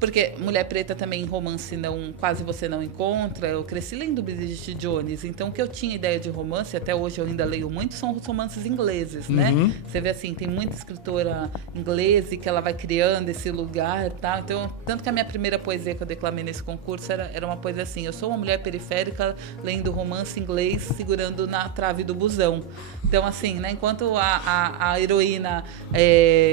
porque mulher preta também em romance quase você não encontra. Eu cresci lendo Bridget Jones, então o que eu tinha ideia de romance, até hoje eu ainda leio muito, são os romances ingleses, né? Você vê assim, tem muita escritora inglesa que ela vai criando esse lugar e tal. Então, tanto que a minha primeira poesia que eu declamei nesse concurso era uma poesia assim: eu sou uma mulher periférica lendo romance inglês segurando na trave do busão. Então, assim, né, enquanto a heroína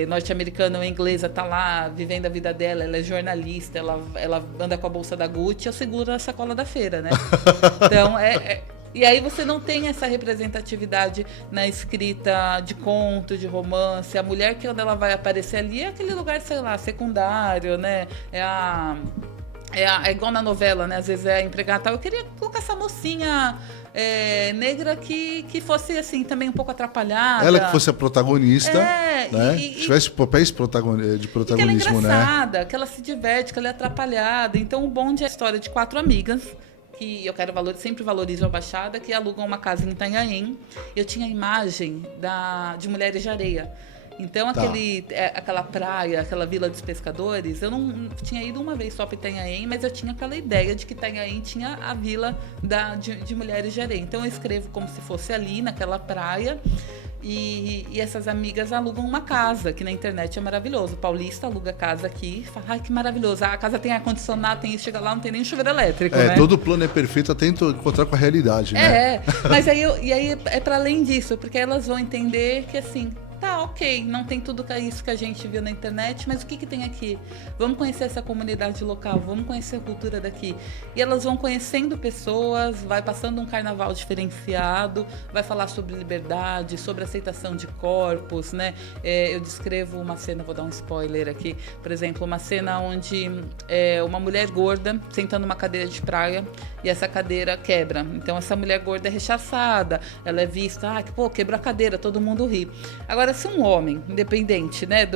norte-americana ou inglesa tá lá vivendo a vida dela, ela é jornalista, ela anda com a bolsa da Gucci, eu seguro a sacola da feira, né? Então, e aí você não tem essa representatividade na escrita de conto, de romance. A mulher que quando ela vai aparecer ali é aquele lugar, sei lá, secundário, né? É igual na novela, né? Às vezes é a empregada tal. Eu queria colocar essa mocinha negra que fosse, assim, também um pouco atrapalhada. Ela que fosse a protagonista, né? Tivesse papéis de protagonismo, que ela é engraçada, que ela se diverte, que ela é atrapalhada. Então, o Bonde é a história de 4 amigas, que eu quero sempre valorizo a Baixada, que alugam uma casa em Itanhaém. Eu tinha a imagem de Mulheres de Areia. Então, aquela praia, aquela vila dos pescadores, eu não tinha ido uma vez só para Itanhaém, mas eu tinha aquela ideia de que Itanhaém tinha a vila de Mulheres de Areia. Então, eu escrevo como se fosse ali, naquela praia, e essas amigas alugam uma casa, que na internet é maravilhoso. O paulista aluga casa aqui e fala, ai, que maravilhoso. A casa tem ar-condicionado, chega lá, não tem nem chuveiro elétrico, né? Todo plano é perfeito até encontrar com a realidade, né? Mas aí é para além disso, porque elas vão entender que, assim, tá, ok, não tem tudo isso que a gente viu na internet, mas o que tem aqui? Vamos conhecer essa comunidade local, vamos conhecer a cultura daqui. E elas vão conhecendo pessoas, vai passando um carnaval diferenciado, vai falar sobre liberdade, sobre aceitação de corpos, né? Eu descrevo uma cena, vou dar um spoiler aqui, por exemplo, uma cena onde uma mulher gorda sentando numa cadeira de praia e essa cadeira quebra. Então essa mulher gorda é rechaçada, ela é vista, quebrou a cadeira, todo mundo ri. Agora, se um homem, independente, né,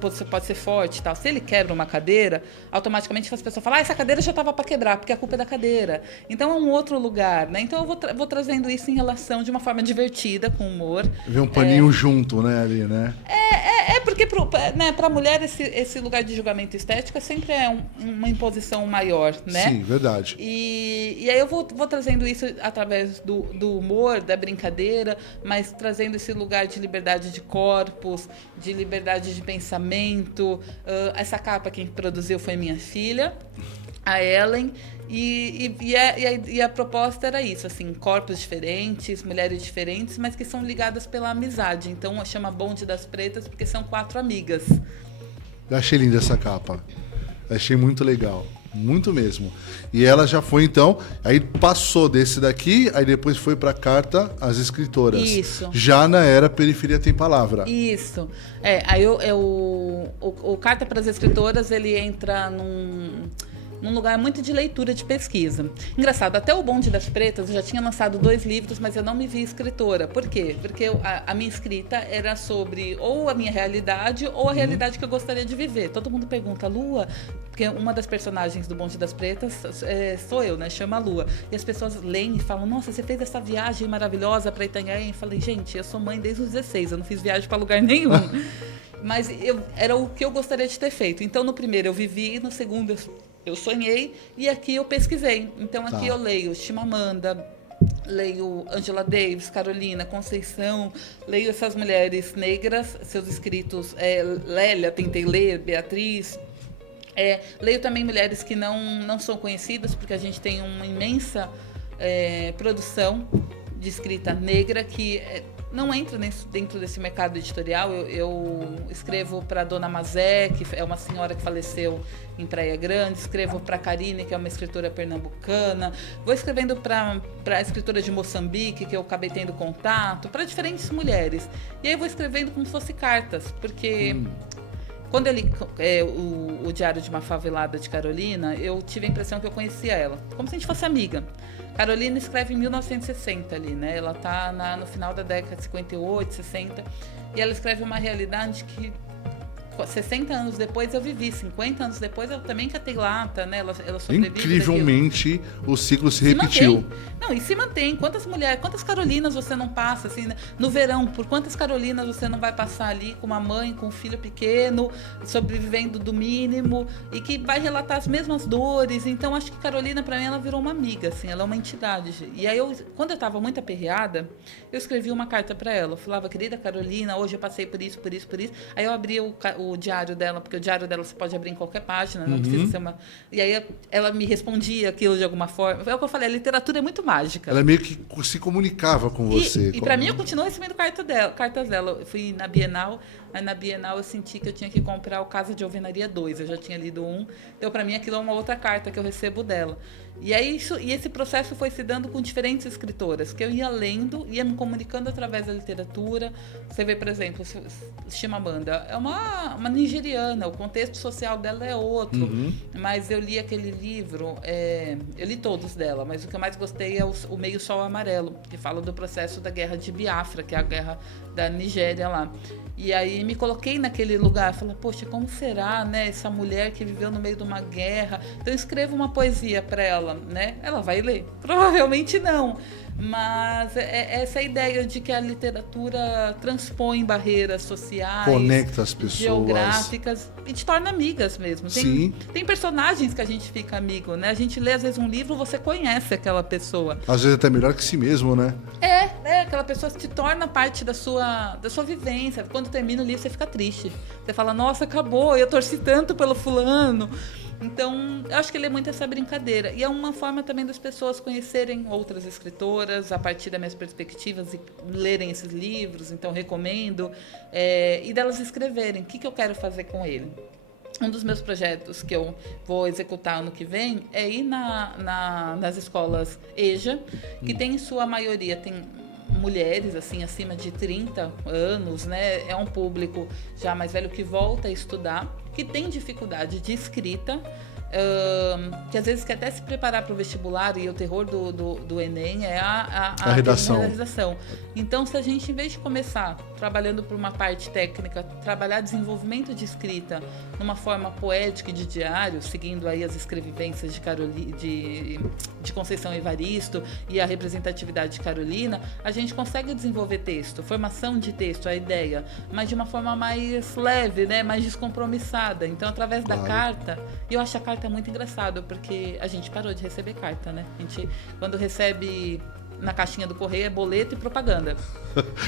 você pode ser forte e tal, se ele quebra uma cadeira, automaticamente as pessoas falam, essa cadeira já estava para quebrar, porque a culpa é da cadeira. Então é um outro lugar, né? Então eu vou trazendo isso em relação de uma forma divertida, com humor. Ver um paninho junto, né, ali, né? Porque para a mulher esse lugar de julgamento estético sempre uma imposição maior, né? Sim, verdade. E aí eu vou trazendo isso através do humor, da brincadeira, mas trazendo esse lugar de liberdade de corpos, de liberdade de pensamento. Essa capa quem produziu foi minha filha, a Ellen, e a proposta era isso, assim, corpos diferentes, mulheres diferentes, mas que são ligadas pela amizade. Então chama Bonde das Pretas porque são 4 amigas. Eu achei linda essa capa, achei muito legal. Muito mesmo. E ela já foi, então, aí passou desse daqui, aí depois foi para Carta às Escritoras. Isso. Já na era Periferia Tem Palavra. Isso. Aí o Carta para as Escritoras, ele entra num lugar muito de leitura, de pesquisa. Engraçado, até o Bonde das Pretas, eu já tinha lançado 2 livros, mas eu não me vi escritora. Por quê? Porque a minha escrita era sobre ou a minha realidade ou a realidade que eu gostaria de viver. Todo mundo pergunta, Lua, porque uma das personagens do Bonde das Pretas sou eu, né? Chama Lua. E as pessoas leem e falam, nossa, você fez essa viagem maravilhosa para Itanhaém? Eu falei, gente, eu sou mãe desde os 16, eu não fiz viagem para lugar nenhum. Mas era o que eu gostaria de ter feito. Então, no primeiro eu vivi, no segundo eu sonhei, e aqui eu pesquisei. Então, aqui eu leio Chimamanda, leio Angela Davis, Carolina, Conceição, leio essas mulheres negras, seus escritos, Lélia, tentei ler, Beatriz. Leio também mulheres que não são conhecidas, porque a gente tem uma imensa produção de escrita negra que não entra dentro desse mercado editorial. Eu escrevo para Dona Mazé, que é uma senhora que faleceu em Praia Grande, escrevo para Karine, que é uma escritora pernambucana, vou escrevendo para a escritora de Moçambique, que eu acabei tendo contato, para diferentes mulheres. E aí eu vou escrevendo como se fosse cartas, porque quando eu li o Diário de uma Favelada de Carolina, eu tive a impressão que eu conhecia ela, como se a gente fosse amiga. Carolina escreve em 1960 ali, né? Ela tá no final da década de 58, 60, e ela escreve uma realidade que 60 anos depois eu vivi, 50 anos depois eu também catei lata, né? Ela sobrevive. Incrivelmente o ciclo se repetiu. Mantém. Não, e se mantém. Quantas mulheres, quantas Carolinas você não passa, assim, né? No verão, por quantas Carolinas você não vai passar ali com uma mãe, com um filho pequeno, sobrevivendo do mínimo, e que vai relatar as mesmas dores. Então, acho que Carolina, pra mim, ela virou uma amiga, assim, ela é uma entidade. E aí, quando eu tava muito aperreada, eu escrevi uma carta pra ela. Eu falava, querida Carolina, hoje eu passei por isso, por isso, por isso. Aí eu abri o diário dela, porque o diário dela você pode abrir em qualquer página, não precisa ser uma... E aí ela me respondia aquilo de alguma forma. É o que eu falei, a literatura é muito mágica. Ela meio que se comunicava com você. E para mim, eu continuo recebendo cartas dela. Eu fui na Bienal, aí na Bienal eu senti que eu tinha que comprar o Casa de Alvenaria 2. Eu já tinha lido um. Então, para mim, aquilo é uma outra carta que eu recebo dela. E aí esse processo foi se dando com diferentes escritoras, que eu ia lendo, ia me comunicando através da literatura. Você vê, por exemplo, Chimamanda é uma nigeriana, o contexto social dela é outro, mas eu li aquele livro, eu li todos dela, mas o que eu mais gostei é o Meio Sol Amarelo, que fala do processo da guerra de Biafra, que é a guerra da Nigéria lá. E aí me coloquei naquele lugar, falei, poxa, como será, né, essa mulher que viveu no meio de uma guerra? Então eu escrevo uma poesia para ela, né? Ela vai ler? Provavelmente não. Mas é essa ideia de que a literatura transpõe barreiras sociais, conecta as pessoas, geográficas e te torna amigas mesmo. Tem personagens que a gente fica amigo, né? A gente lê às vezes um livro, você conhece aquela pessoa. Às vezes até melhor que si mesmo, né? Aquela pessoa se torna parte da sua vivência. Quando termina o livro, você fica triste. Você fala, nossa, acabou, eu torci tanto pelo fulano. Então, eu acho que ele é muito essa brincadeira. E é uma forma também das pessoas conhecerem outras escritoras a partir das minhas perspectivas e lerem esses livros. Então, recomendo. E delas escreverem. O que eu quero fazer com ele? Um dos meus projetos que eu vou executar ano que vem é ir nas escolas EJA, que tem em sua maioria... tem mulheres assim acima de 30 anos, né? É um público já mais velho que volta a estudar, que tem dificuldade de escrita, que às vezes quer até se preparar para o vestibular, e o terror do Enem é a redação. Então, se a gente, em vez de começar trabalhando por uma parte técnica, trabalhar desenvolvimento de escrita numa forma poética e de diário, seguindo aí as escrevivências de Conceição Evaristo e a representatividade de Carolina, a gente consegue desenvolver texto, formação de texto, a ideia, mas de uma forma mais leve, né? Mais descompromissada. Então, através da carta, eu acho a carta muito engraçado, porque a gente parou de receber carta, né? A gente, quando recebe na caixinha do correio, é boleto e propaganda.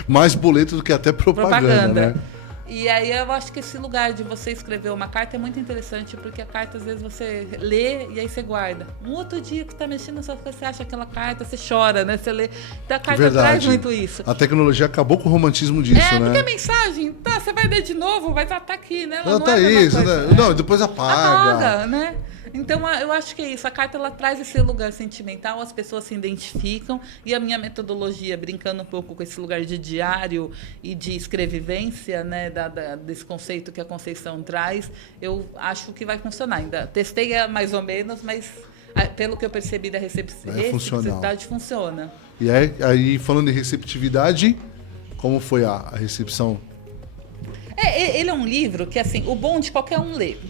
Mais boleto do que até propaganda, né? E aí eu acho que esse lugar de você escrever uma carta é muito interessante, porque a carta, às vezes, você lê e aí você guarda. Um outro dia que você tá mexendo na sua coisa, você acha aquela carta, você chora, né? Você lê. Então a carta traz muito isso. A tecnologia acabou com o romantismo disso, né? Porque a mensagem, você vai ler de novo, vai estar aqui, né? Ela não tá isso, né? Não, depois apaga, né? Então, eu acho que é isso. A carta, ela traz esse lugar sentimental, as pessoas se identificam, e a minha metodologia, brincando um pouco com esse lugar de diário e de escrevivência, né, desse conceito que a Conceição traz, eu acho que vai funcionar. Ainda testei mais ou menos, mas pelo que eu percebi da receptividade, funciona. E aí, falando em receptividade, como foi a recepção? Ele é um livro que, assim, o bom de qualquer um ler.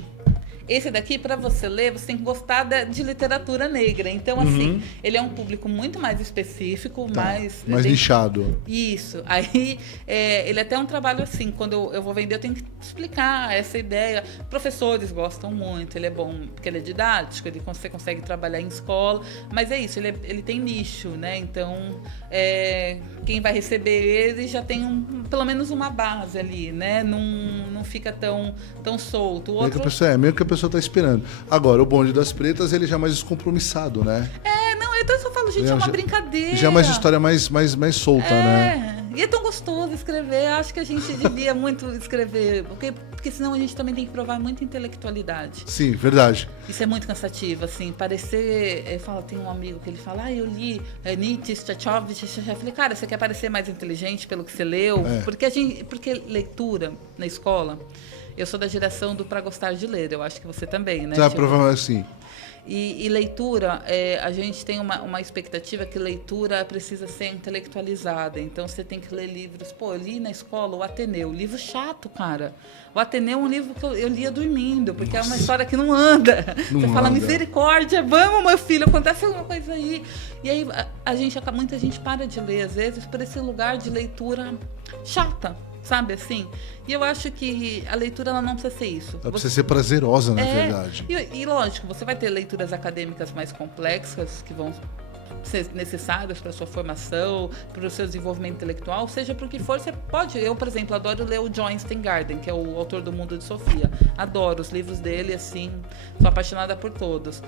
Esse daqui, para você ler, você tem que gostar de literatura negra. Então, assim, ele é um público muito mais específico, mais nichado. Isso. Aí, ele é até um trabalho assim, quando eu vou vender, eu tenho que explicar essa ideia. Professores gostam muito, ele é bom porque ele é didático, você consegue trabalhar em escola, mas é isso, ele tem nicho, né? Então, quem vai receber ele já tem pelo menos uma base ali, né? Não fica tão solto. O outro... Meio que a pessoa está esperando. Agora, o Bonde das Pretas, ele já é mais descompromissado, né? Então eu só falo, gente, é uma brincadeira. Já é mais história mais solta, né? E é tão gostoso escrever. Acho que a gente devia muito escrever, porque senão a gente também tem que provar muita intelectualidade. Sim, verdade. Isso é muito cansativo, assim, parecer... tem um amigo que ele fala, eu li Nietzsche, Tchaikovsky. Eu falei, cara, você quer parecer mais inteligente pelo que você leu? Porque leitura na escola... Eu sou da geração do Pra Gostar de Ler, eu acho que você também, né? Provavelmente sim. E leitura, a gente tem uma expectativa que leitura precisa ser intelectualizada. Então, você tem que ler livros. Pô, eu li na escola o Ateneu. Livro chato, cara. O Ateneu é um livro que eu lia dormindo, porque é uma história que não anda. Você fala, misericórdia, vamos, meu filho, acontece alguma coisa aí. E aí, muita gente para de ler, às vezes, por esse lugar de leitura chata. Sabe assim? E eu acho que a leitura ela não precisa ser isso. Ela precisa ser prazerosa, na verdade. E lógico, você vai ter leituras acadêmicas mais complexas que vão ser necessárias para a sua formação, para o seu desenvolvimento intelectual, seja para o que for, você pode. Eu, por exemplo, adoro ler o John Steingarten, que é o autor do Mundo de Sofia. Adoro os livros dele, assim, sou apaixonada por todos.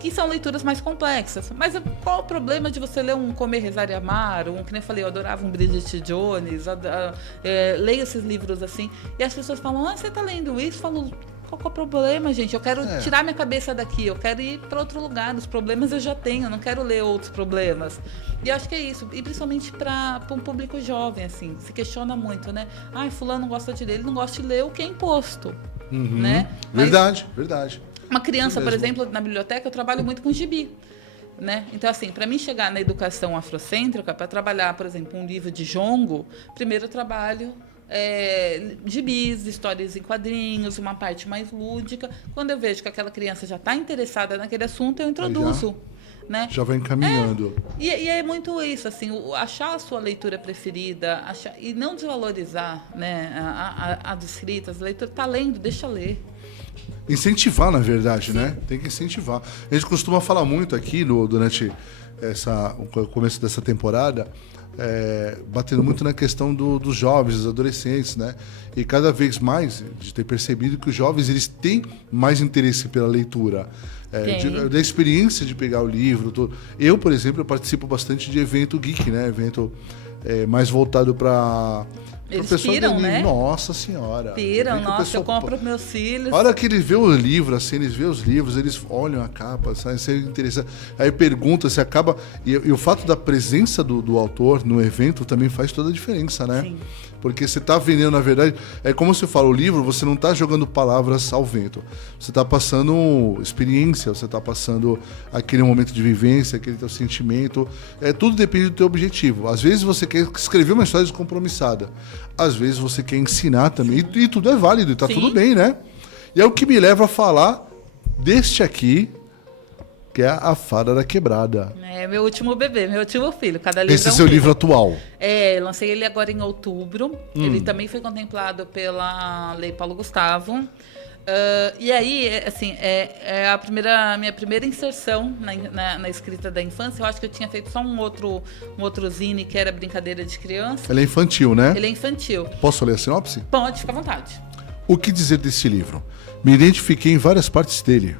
Que são leituras mais complexas. Mas qual o problema de você ler um Comer, Rezar e Amar, que nem eu falei, eu adorava um Bridget Jones, leio esses livros assim, e as pessoas falam, você está lendo isso? Eu falo, qual que é o problema, gente? Eu quero tirar minha cabeça daqui, eu quero ir para outro lugar, os problemas eu já tenho, eu não quero ler outros problemas. E eu acho que é isso, e principalmente para um público jovem, assim, se questiona muito, né? Fulano gosta de ler, ele não gosta de ler o que é imposto, né? Verdade. Uma criança, por exemplo, na biblioteca, eu trabalho muito com gibi, né? Então, assim, para mim chegar na educação afrocêntrica, para trabalhar, por exemplo, um livro de jongo, primeiro eu trabalho gibis, histórias em quadrinhos, uma parte mais lúdica. Quando eu vejo que aquela criança já está interessada naquele assunto, eu introduzo. Né? Já vai encaminhando. E é muito isso, assim, achar a sua leitura preferida, e não desvalorizar, né, as escritas. A leitura está lendo, deixa ler. Incentivar, na verdade, né? Tem que incentivar. A gente costuma falar muito aqui durante o começo dessa temporada, batendo muito na questão dos jovens, dos adolescentes, né? E cada vez mais, de ter percebido que os jovens eles têm mais interesse pela leitura. Da experiência de pegar o livro. Eu, por exemplo, eu participo bastante de evento geek, né? Evento mais voltado para... Eles piram, né? Nossa senhora. Piram, nossa, eu compro meus filhos. A hora que eles vê o livro, assim, eles vê os livros, eles olham a capa, sabe? Isso é interessante. Aí pergunta, se acaba... E o fato da presença do autor no evento também faz toda a diferença, né? Sim. Porque você está vendendo, na verdade... É como você fala, o livro, você não está jogando palavras ao vento. Você está passando experiência, você está passando aquele momento de vivência, aquele teu sentimento. Tudo depende do teu objetivo. Às vezes você quer escrever uma história descompromissada. Às vezes você quer ensinar também. E tudo é válido, e tá tudo bem, né? E é o que me leva a falar deste aqui, que é A Fada da Quebrada. É meu último bebê, meu último filho. Cada livro Esse é seu livro atual. Eu lancei ele agora em outubro. Ele também foi contemplado pela Lei Paulo Gustavo. E aí, assim, a minha primeira inserção na escrita da infância. Eu acho que eu tinha feito só um outro zine, que era Brincadeira de Criança. Ele é infantil, né? Ele é infantil. Posso ler a sinopse? Pode, fica à vontade. O que dizer desse livro? Me identifiquei em várias partes dele.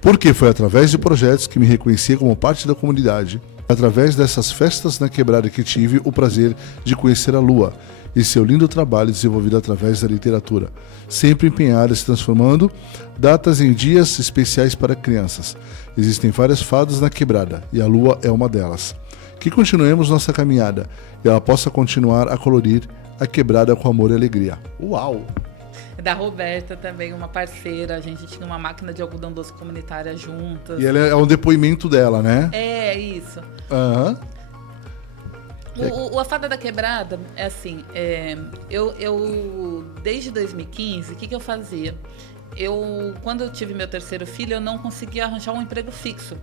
Porque foi através de projetos que me reconhecia como parte da comunidade. Através dessas festas na quebrada que tive o prazer de conhecer a Lua e seu lindo trabalho desenvolvido através da literatura, sempre empenhada se transformando datas em dias especiais para crianças. Existem várias fadas na quebrada e a Lua é uma delas. Que continuemos nossa caminhada e ela possa continuar a colorir a quebrada com amor e alegria. Uau! Da Roberta também, uma parceira. A gente tinha uma máquina de algodão doce comunitária juntas. E ela é um depoimento dela, né? É, isso. Aham. A Fada da Quebrada é assim, eu desde 2015, o que eu fazia? Quando eu tive meu terceiro filho, eu não conseguia arranjar um emprego fixo.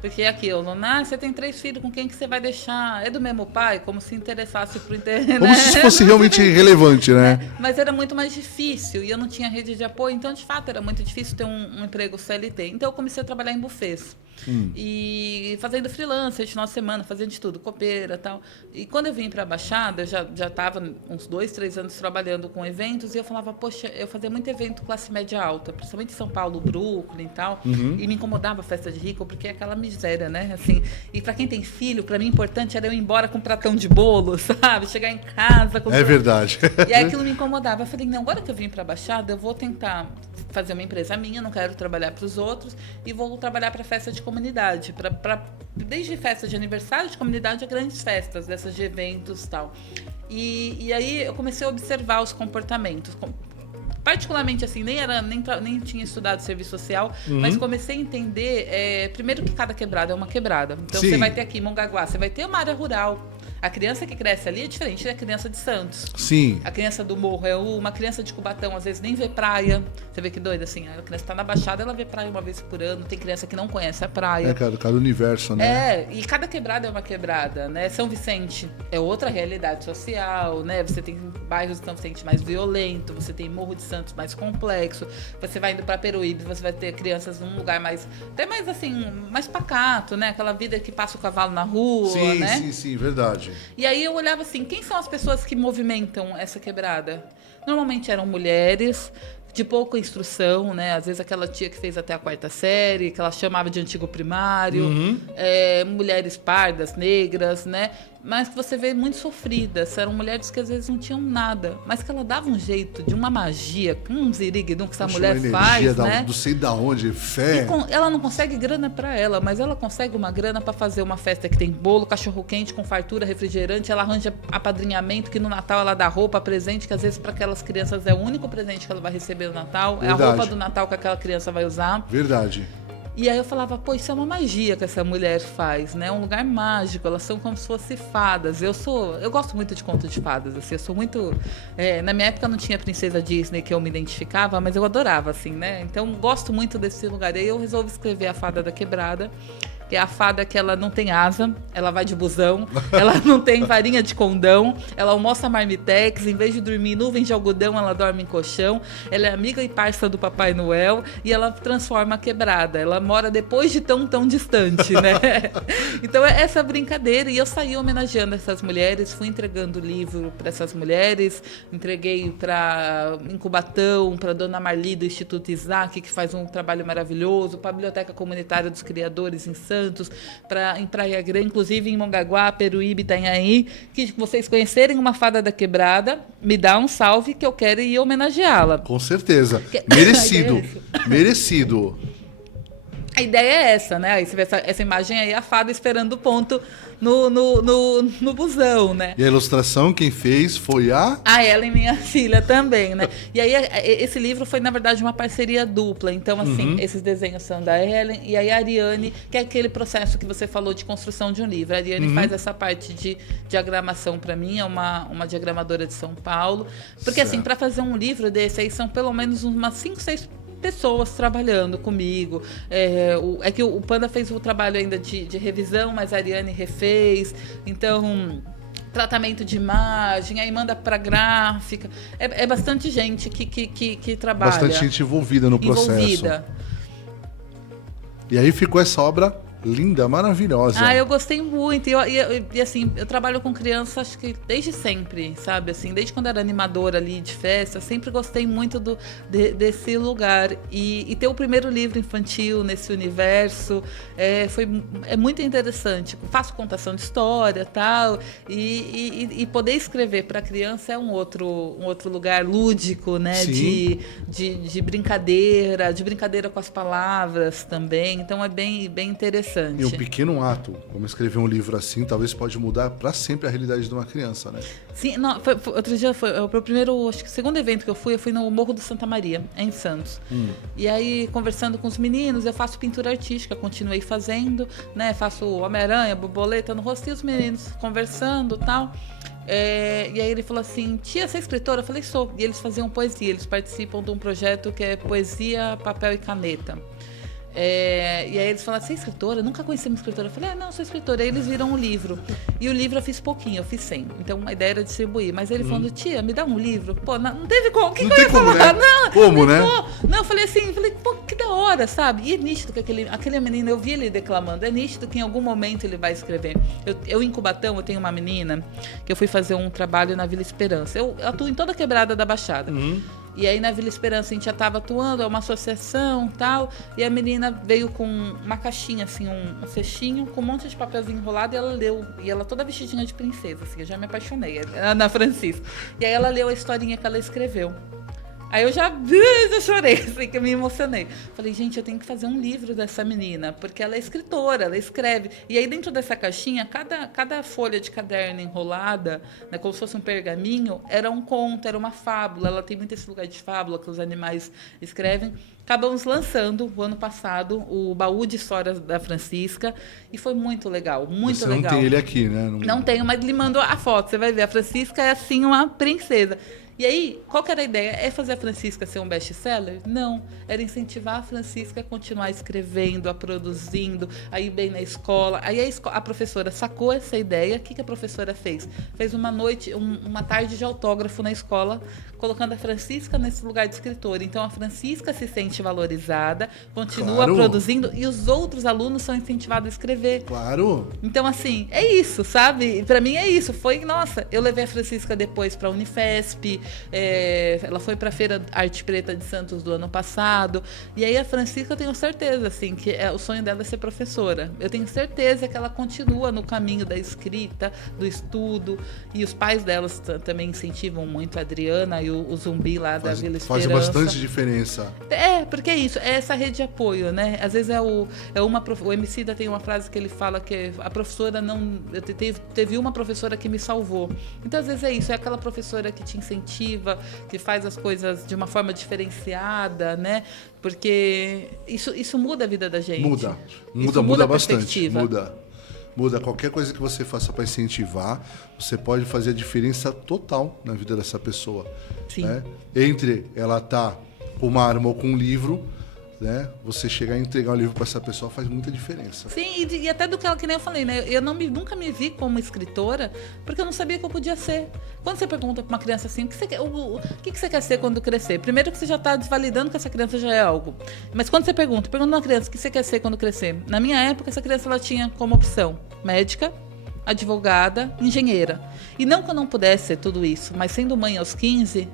Porque é aquilo, você tem 3 filhos, com quem que você vai deixar? É do mesmo pai? Como se interessasse pro internet. Como se fosse realmente relevante, né? Mas era muito mais difícil e eu não tinha rede de apoio, então de fato era muito difícil ter um emprego CLT. Então eu comecei a trabalhar em buffets. E fazendo freelancer de final de semana, fazendo de tudo, copeira e tal. E quando eu vim para a Baixada, eu já estava uns 2, 3 anos trabalhando com eventos, e eu falava, poxa, eu fazia muito evento classe média alta, principalmente em São Paulo, Brooklyn e tal, e me incomodava a festa de rico, porque é aquela miséria, né? Assim, e para quem tem filho, para mim, importante era eu ir embora com um pratão de bolo, sabe? Chegar em casa... É verdade. E aí aquilo me incomodava. Eu falei, não, agora que eu vim para a Baixada, eu vou tentar fazer uma empresa minha, não quero trabalhar para os outros, e vou trabalhar para festa de comunidade, desde festa de aniversário de comunidade a grandes festas, dessas de eventos e tal. E aí eu comecei a observar os comportamentos. Particularmente, assim, nem tinha estudado serviço social, mas comecei a entender, primeiro que cada quebrada é uma quebrada. Então, Sim. você vai ter aqui em Mongaguá, você vai ter uma área rural. A criança que cresce ali é diferente da criança de Santos. Sim. A criança do morro é uma criança de Cubatão, às vezes nem vê praia. Você vê que doida, assim, a criança tá na Baixada, ela vê praia uma vez por ano. Tem criança que não conhece a praia. É, cada universo, né? E cada quebrada é uma quebrada, né? São Vicente é outra realidade social, né? Você tem bairros de São Vicente mais violento, você tem Morro de Santos mais complexo, você vai indo para Peruíbe, você vai ter crianças num lugar até mais assim, mais pacato, né? Aquela vida que passa o cavalo na rua, Sim, né? sim, verdade. E aí eu olhava assim, quem são as pessoas que movimentam essa quebrada? Normalmente eram mulheres de pouca instrução, né? Às vezes aquela tia que fez até a 4ª série, que ela chamava de antigo primário, mulheres pardas, negras, né? Mas que você vê muito sofridas. Eram mulheres que às vezes não tinham nada, mas que ela dava um jeito de uma magia, um ziriguidum que essa mulher faz, né? Não sei da onde, fé. Ela não consegue grana para ela, mas ela consegue uma grana para fazer uma festa que tem bolo, cachorro quente com fartura, refrigerante. Ela arranja apadrinhamento, que no Natal ela dá roupa, presente, que às vezes para aquelas crianças é o único presente que ela vai receber no Natal. Verdade. É a roupa do Natal que aquela criança vai usar. Verdade. E aí eu falava, pô, isso é uma magia que essa mulher faz, né? É um lugar mágico, elas são como se fossem fadas. Eu gosto muito de contos de fadas, assim, eu sou muito... na minha época não tinha princesa Disney que eu me identificava, mas eu adorava, assim, né? Então gosto muito desse lugar. E aí eu resolvi escrever A Fada da Quebrada, que é a fada que ela não tem asa, ela vai de busão, ela não tem varinha de condão, ela almoça marmitex, em vez de dormir em nuvens de algodão, ela dorme em colchão, ela é amiga e parça do Papai Noel e ela transforma a quebrada, ela mora depois de tão distante, né? Então é essa brincadeira, e eu saí homenageando essas mulheres, fui entregando livro para essas mulheres, entreguei para Incubatão, para Dona Marli do Instituto Isaac, que faz um trabalho maravilhoso, para a Biblioteca Comunitária dos Criadores em Santos, em Praia Grande, inclusive em Mongaguá, Peruíbe, Itanhaém, que vocês conhecerem uma fada da quebrada, me dá um salve que eu quero ir homenageá-la. Com certeza. Merecido. Merecido. A ideia é essa, né? Aí você vê essa imagem aí, a fada esperando o ponto no busão, né? E a ilustração quem fez foi a Ellen, minha filha, também, né? E aí esse livro foi, na verdade, uma parceria dupla. Então, assim, esses desenhos são da Ellen e aí a Ariane, que é aquele processo que você falou de construção de um livro. A Ariane faz essa parte de diagramação para mim, é uma diagramadora de São Paulo. Porque, certo. assim, para fazer um livro desse aí, são pelo menos umas 5, 6 pessoas trabalhando comigo. É que o Panda fez o trabalho ainda de revisão, mas a Ariane refez. Então, tratamento de imagem, aí manda para gráfica. É bastante gente que trabalha. Bastante gente envolvida no processo. E aí ficou essa obra linda, maravilhosa. Eu gostei muito. E assim, eu trabalho com criança, acho que desde sempre, sabe? Assim, desde quando era animadora ali de festa, sempre gostei muito desse lugar. E ter o primeiro livro infantil nesse universo é muito interessante. Faço contação de história e tal. E poder escrever para criança é um outro lugar lúdico, né? De brincadeira com as palavras também. Então é bem interessante. E um pequeno ato, como escrever um livro assim, talvez pode mudar para sempre a realidade de uma criança, né? Sim, não, outro dia foi o primeiro, acho que o segundo evento que eu fui no Morro do Santa Maria, em Santos. E aí, conversando com os meninos, eu faço pintura artística, continuei fazendo, né? Faço Homem-Aranha, borboleta no rosto, e os meninos conversando e tal. E aí ele falou assim, tia, você é escritora? Eu falei, sou. E eles faziam poesia, eles participam de um projeto que é Poesia, Papel e Caneta. E aí eles falaram, você é escritora? Eu nunca conheci uma escritora. Eu falei, não, sou escritora. Aí eles viram um livro. E o livro eu fiz pouquinho, eu fiz 100. Então a ideia era distribuir. Mas ele falando, tia, me dá um livro. Pô, não teve como. O que eu ia falar? Né? Como, né? Não, eu falei assim, pô, que da hora, sabe? E é nítido que aquele menino, eu vi ele declamando, é nítido que em algum momento ele vai escrever. Eu em Cubatão, eu tenho uma menina que eu fui fazer um trabalho na Vila Esperança. Eu atuo em toda a quebrada da Baixada. E aí na Vila Esperança a gente já estava atuando, é uma associação e tal, e a menina veio com uma caixinha, assim, um cestinho, com um monte de papelzinho enrolado, e ela leu, e ela toda vestidinha de princesa, assim, eu já me apaixonei, na Francisca. E aí ela leu a historinha que ela escreveu. Aí eu já chorei, assim, que eu me emocionei. Falei, gente, eu tenho que fazer um livro dessa menina, porque ela é escritora, ela escreve. E aí dentro dessa caixinha, cada folha de caderno enrolada, né, como se fosse um pergaminho, era um conto, era uma fábula. Ela tem muito esse lugar de fábula que os animais escrevem. Acabamos lançando, o ano passado, o Baú de Histórias da Francisca, e foi muito legal, muito legal. Você não tem ele aqui, né? Não tenho, mas ele mandou a foto, você vai ver. A Francisca é, assim, uma princesa. E aí, qual que era a ideia? É fazer a Francisca ser um best-seller? Não. Era incentivar a Francisca a continuar escrevendo, a produzindo, a ir bem na escola. Aí a professora sacou essa ideia. O que a professora fez? Fez uma noite, uma tarde de autógrafo na escola, colocando a Francisca nesse lugar de escritora. Então, a Francisca se sente valorizada, continua produzindo, e os outros alunos são incentivados a escrever. Claro! Então, assim, é isso, sabe? Pra mim é isso. Nossa, eu levei a Francisca depois pra Unifesp, ela foi para a Feira Arte Preta de Santos do ano passado, e aí a Francisca, eu tenho certeza, assim, que o sonho dela é ser professora. Eu tenho certeza que ela continua no caminho da escrita, do estudo, e os pais delas também incentivam muito, a Adriana e o Zumbi lá da Vila Esperança. Faz bastante diferença. Porque é isso, é essa rede de apoio, né? Às vezes o Emicida tem uma frase que ele fala que a professora não... Teve uma professora que me salvou. Então, às vezes é isso, é aquela professora que te incentiva, que faz as coisas de uma forma diferenciada, né? Porque isso muda a vida da gente. Muda bastante. Muda. Qualquer coisa que você faça para incentivar, você pode fazer a diferença total na vida dessa pessoa. Sim. Né? Entre ela estar com uma arma ou com um livro, né? Você chegar e entregar um livro para essa pessoa faz muita diferença. Sim, e até do que nem eu falei, né? Eu nunca me vi como escritora, porque eu não sabia que eu podia ser. Quando você pergunta para uma criança assim, o que você quer ser quando crescer? Primeiro que você já está desvalidando que essa criança já é algo. Mas quando você pergunta uma criança o que você quer ser quando crescer? Na minha época, essa criança ela tinha como opção médica, advogada, engenheira. E não que eu não pudesse ser tudo isso, mas sendo mãe aos 15...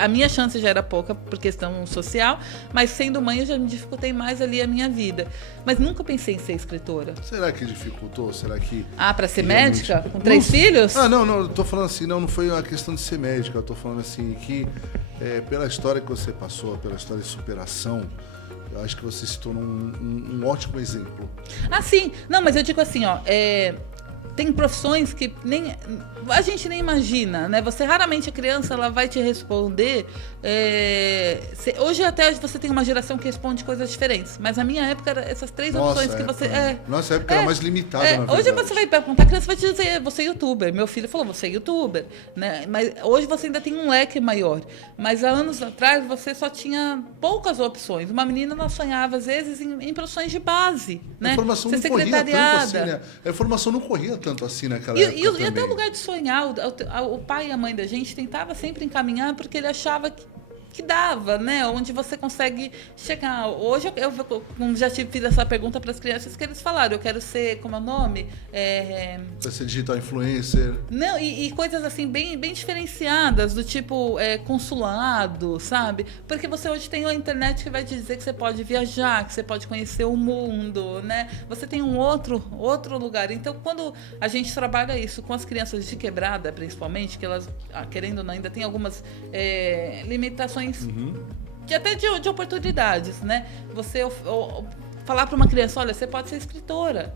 a minha chance já era pouca por questão social, mas sendo mãe eu já me dificultei mais ali a minha vida. Mas nunca pensei em ser escritora. Será que dificultou? Será que... para ser médica? Com 3 filhos? Não, eu tô falando assim, não foi uma questão de ser médica, eu tô falando assim que pela história que você passou, pela história de superação, eu acho que você se tornou um ótimo exemplo. Sim. Não, mas eu digo assim, tem profissões que a gente nem imagina, né? Você raramente, a criança, ela vai te responder. Hoje até você tem uma geração que responde coisas diferentes, mas na minha época eram essas 3 opções que você... Nossa época era mais limitada, na verdade. Hoje você vai perguntar, a criança vai te dizer, você é youtuber. Meu filho falou, você é youtuber, né? Mas hoje você ainda tem um leque maior. Mas há anos atrás você só tinha poucas opções. Uma menina, ela sonhava às vezes em profissões de base, né? A informação não corria tanto assim, né? A informação não corria tanto assim naquela época e até o lugar de sonhar, o pai e a mãe da gente tentava sempre encaminhar porque ele achava que dava, né? Onde você consegue chegar. Hoje eu já fiz essa pergunta para as crianças que eles falaram, eu quero ser, como é o nome? Vai ser digital influencer. Não, e coisas assim bem, bem diferenciadas, do tipo consulado, sabe? Porque você hoje tem a internet que vai te dizer que você pode viajar, que você pode conhecer o mundo, né? Você tem um outro lugar. Então, quando a gente trabalha isso com as crianças de quebrada, principalmente, que elas, querendo ou não, ainda tem algumas limitações até de oportunidades, né? Você falar para uma criança, olha, você pode ser escritora.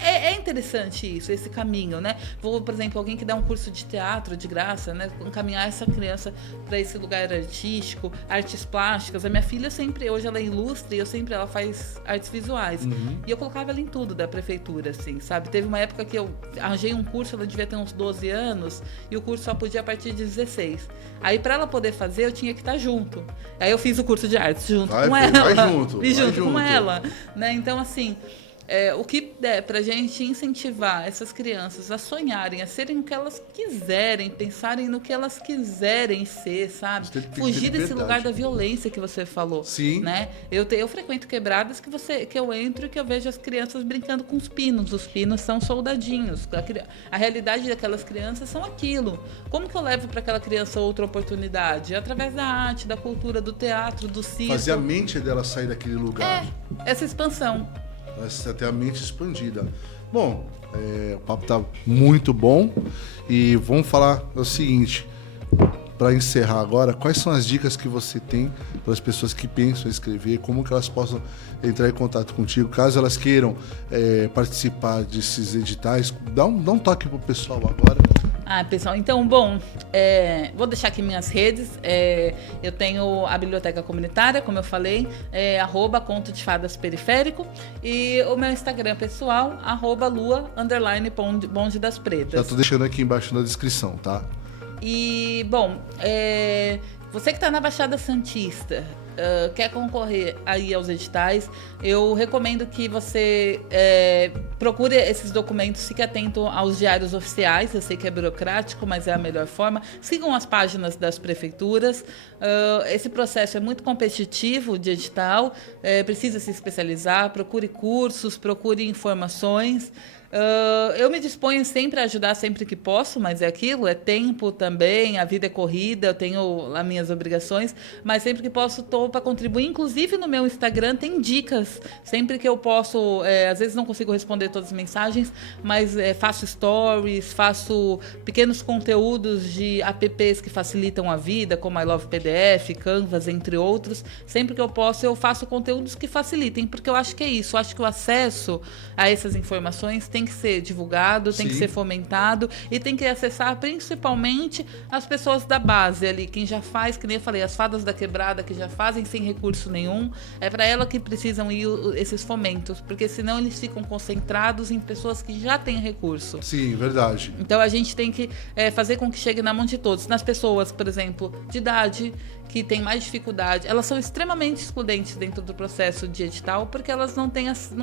É interessante isso, esse caminho, né? Por exemplo, alguém que dá um curso de teatro de graça, né? Encaminhar essa criança para esse lugar artístico, artes plásticas. A minha filha hoje ela ilustra e ela faz artes visuais. E eu colocava ela em tudo da prefeitura, assim, sabe? Teve uma época que eu arranjei um curso, ela devia ter uns 12 anos, e o curso só podia a partir de 16. Aí, para ela poder fazer, eu tinha que estar junto. Aí eu fiz o curso de artes junto com ela. Vai junto com ela, né? Então, assim... o que der para a gente incentivar essas crianças a sonharem, a serem o que elas quiserem, pensarem no que elas quiserem ser, sabe? Fugir desse lugar da violência que você falou. Sim. Né? Eu frequento quebradas que eu entro e que eu vejo as crianças brincando com os pinos. Os pinos são soldadinhos. A realidade daquelas crianças são aquilo. Como que eu levo para aquela criança outra oportunidade? Através da arte, da cultura, do teatro, do circo. Fazer a mente dela sair daquele lugar. Essa expansão. Ter a mente expandida. Bom, o papo tá muito bom e vamos falar o seguinte, para encerrar agora, quais são as dicas que você tem para as pessoas que pensam em escrever, como que elas possam entrar em contato contigo, caso elas queiram participar desses editais, dá um toque pro pessoal agora. Pessoal, então, bom, vou deixar aqui minhas redes. Eu tenho a biblioteca comunitária, como eu falei, @conto de fadas periférico, e o meu Instagram pessoal, @lua_bonde das pretas. Já tô deixando aqui embaixo na descrição, tá? E, bom, você que está na Baixada Santista, quer concorrer aí aos editais, eu recomendo que você procure esses documentos, fique atento aos diários oficiais. Eu sei que é burocrático, mas é a melhor forma. Sigam as páginas das prefeituras. Esse processo é muito competitivo de edital, precisa se especializar, procure cursos, procure informações. Eu me disponho sempre a ajudar sempre que posso, mas é aquilo, é tempo também, a vida é corrida, eu tenho as minhas obrigações, mas sempre que posso estou para contribuir. Inclusive no meu Instagram tem dicas, sempre que eu posso, às vezes não consigo responder todas as mensagens, mas faço stories, faço pequenos conteúdos de apps que facilitam a vida, como I Love PDF, Canvas, entre outros. Sempre que eu posso eu faço conteúdos que facilitem, porque eu acho que é isso, eu acho que o acesso a essas informações tem que ser divulgado, tem que ser fomentado e tem que acessar principalmente as pessoas da base ali, quem já faz, que nem eu falei, as fadas da quebrada que já fazem sem recurso nenhum, é para ela que precisam ir esses fomentos, porque senão eles ficam concentrados em pessoas que já têm recurso. Sim, verdade. Então a gente tem que fazer com que chegue na mão de todos. Nas pessoas, por exemplo, de idade, que têm mais dificuldade, elas são extremamente excludentes dentro do processo de edital, porque elas não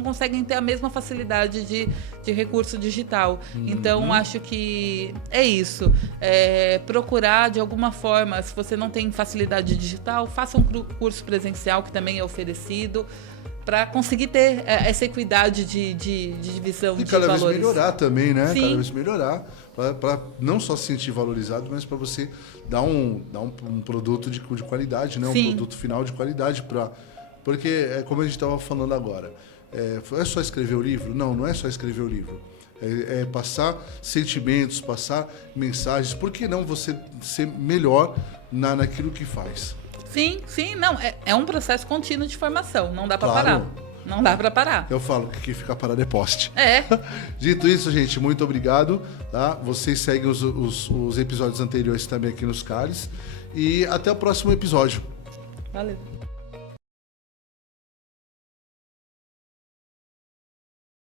conseguem ter a mesma facilidade de recurso digital. Então, acho que é isso. Procurar, de alguma forma, se você não tem facilidade digital, faça um curso presencial, que também é oferecido, para conseguir ter essa equidade de divisão de valores. E cada vez melhorar também, né? Sim. Cada vez melhorar. Para não só se sentir valorizado, mas para você dar um produto de qualidade, né? Sim. Um produto final de qualidade. Porque, como a gente estava falando agora, é só escrever o livro? Não é só escrever o livro. É passar sentimentos, passar mensagens. Por que não você ser melhor naquilo que faz? Sim, não. É um processo contínuo de formação. Não dá para parar. Não dá para parar. Eu falo que quem fica parado é poste. Dito isso, gente, muito obrigado. Tá? Vocês seguem os episódios anteriores também aqui nos Cales. E até o próximo episódio. Valeu.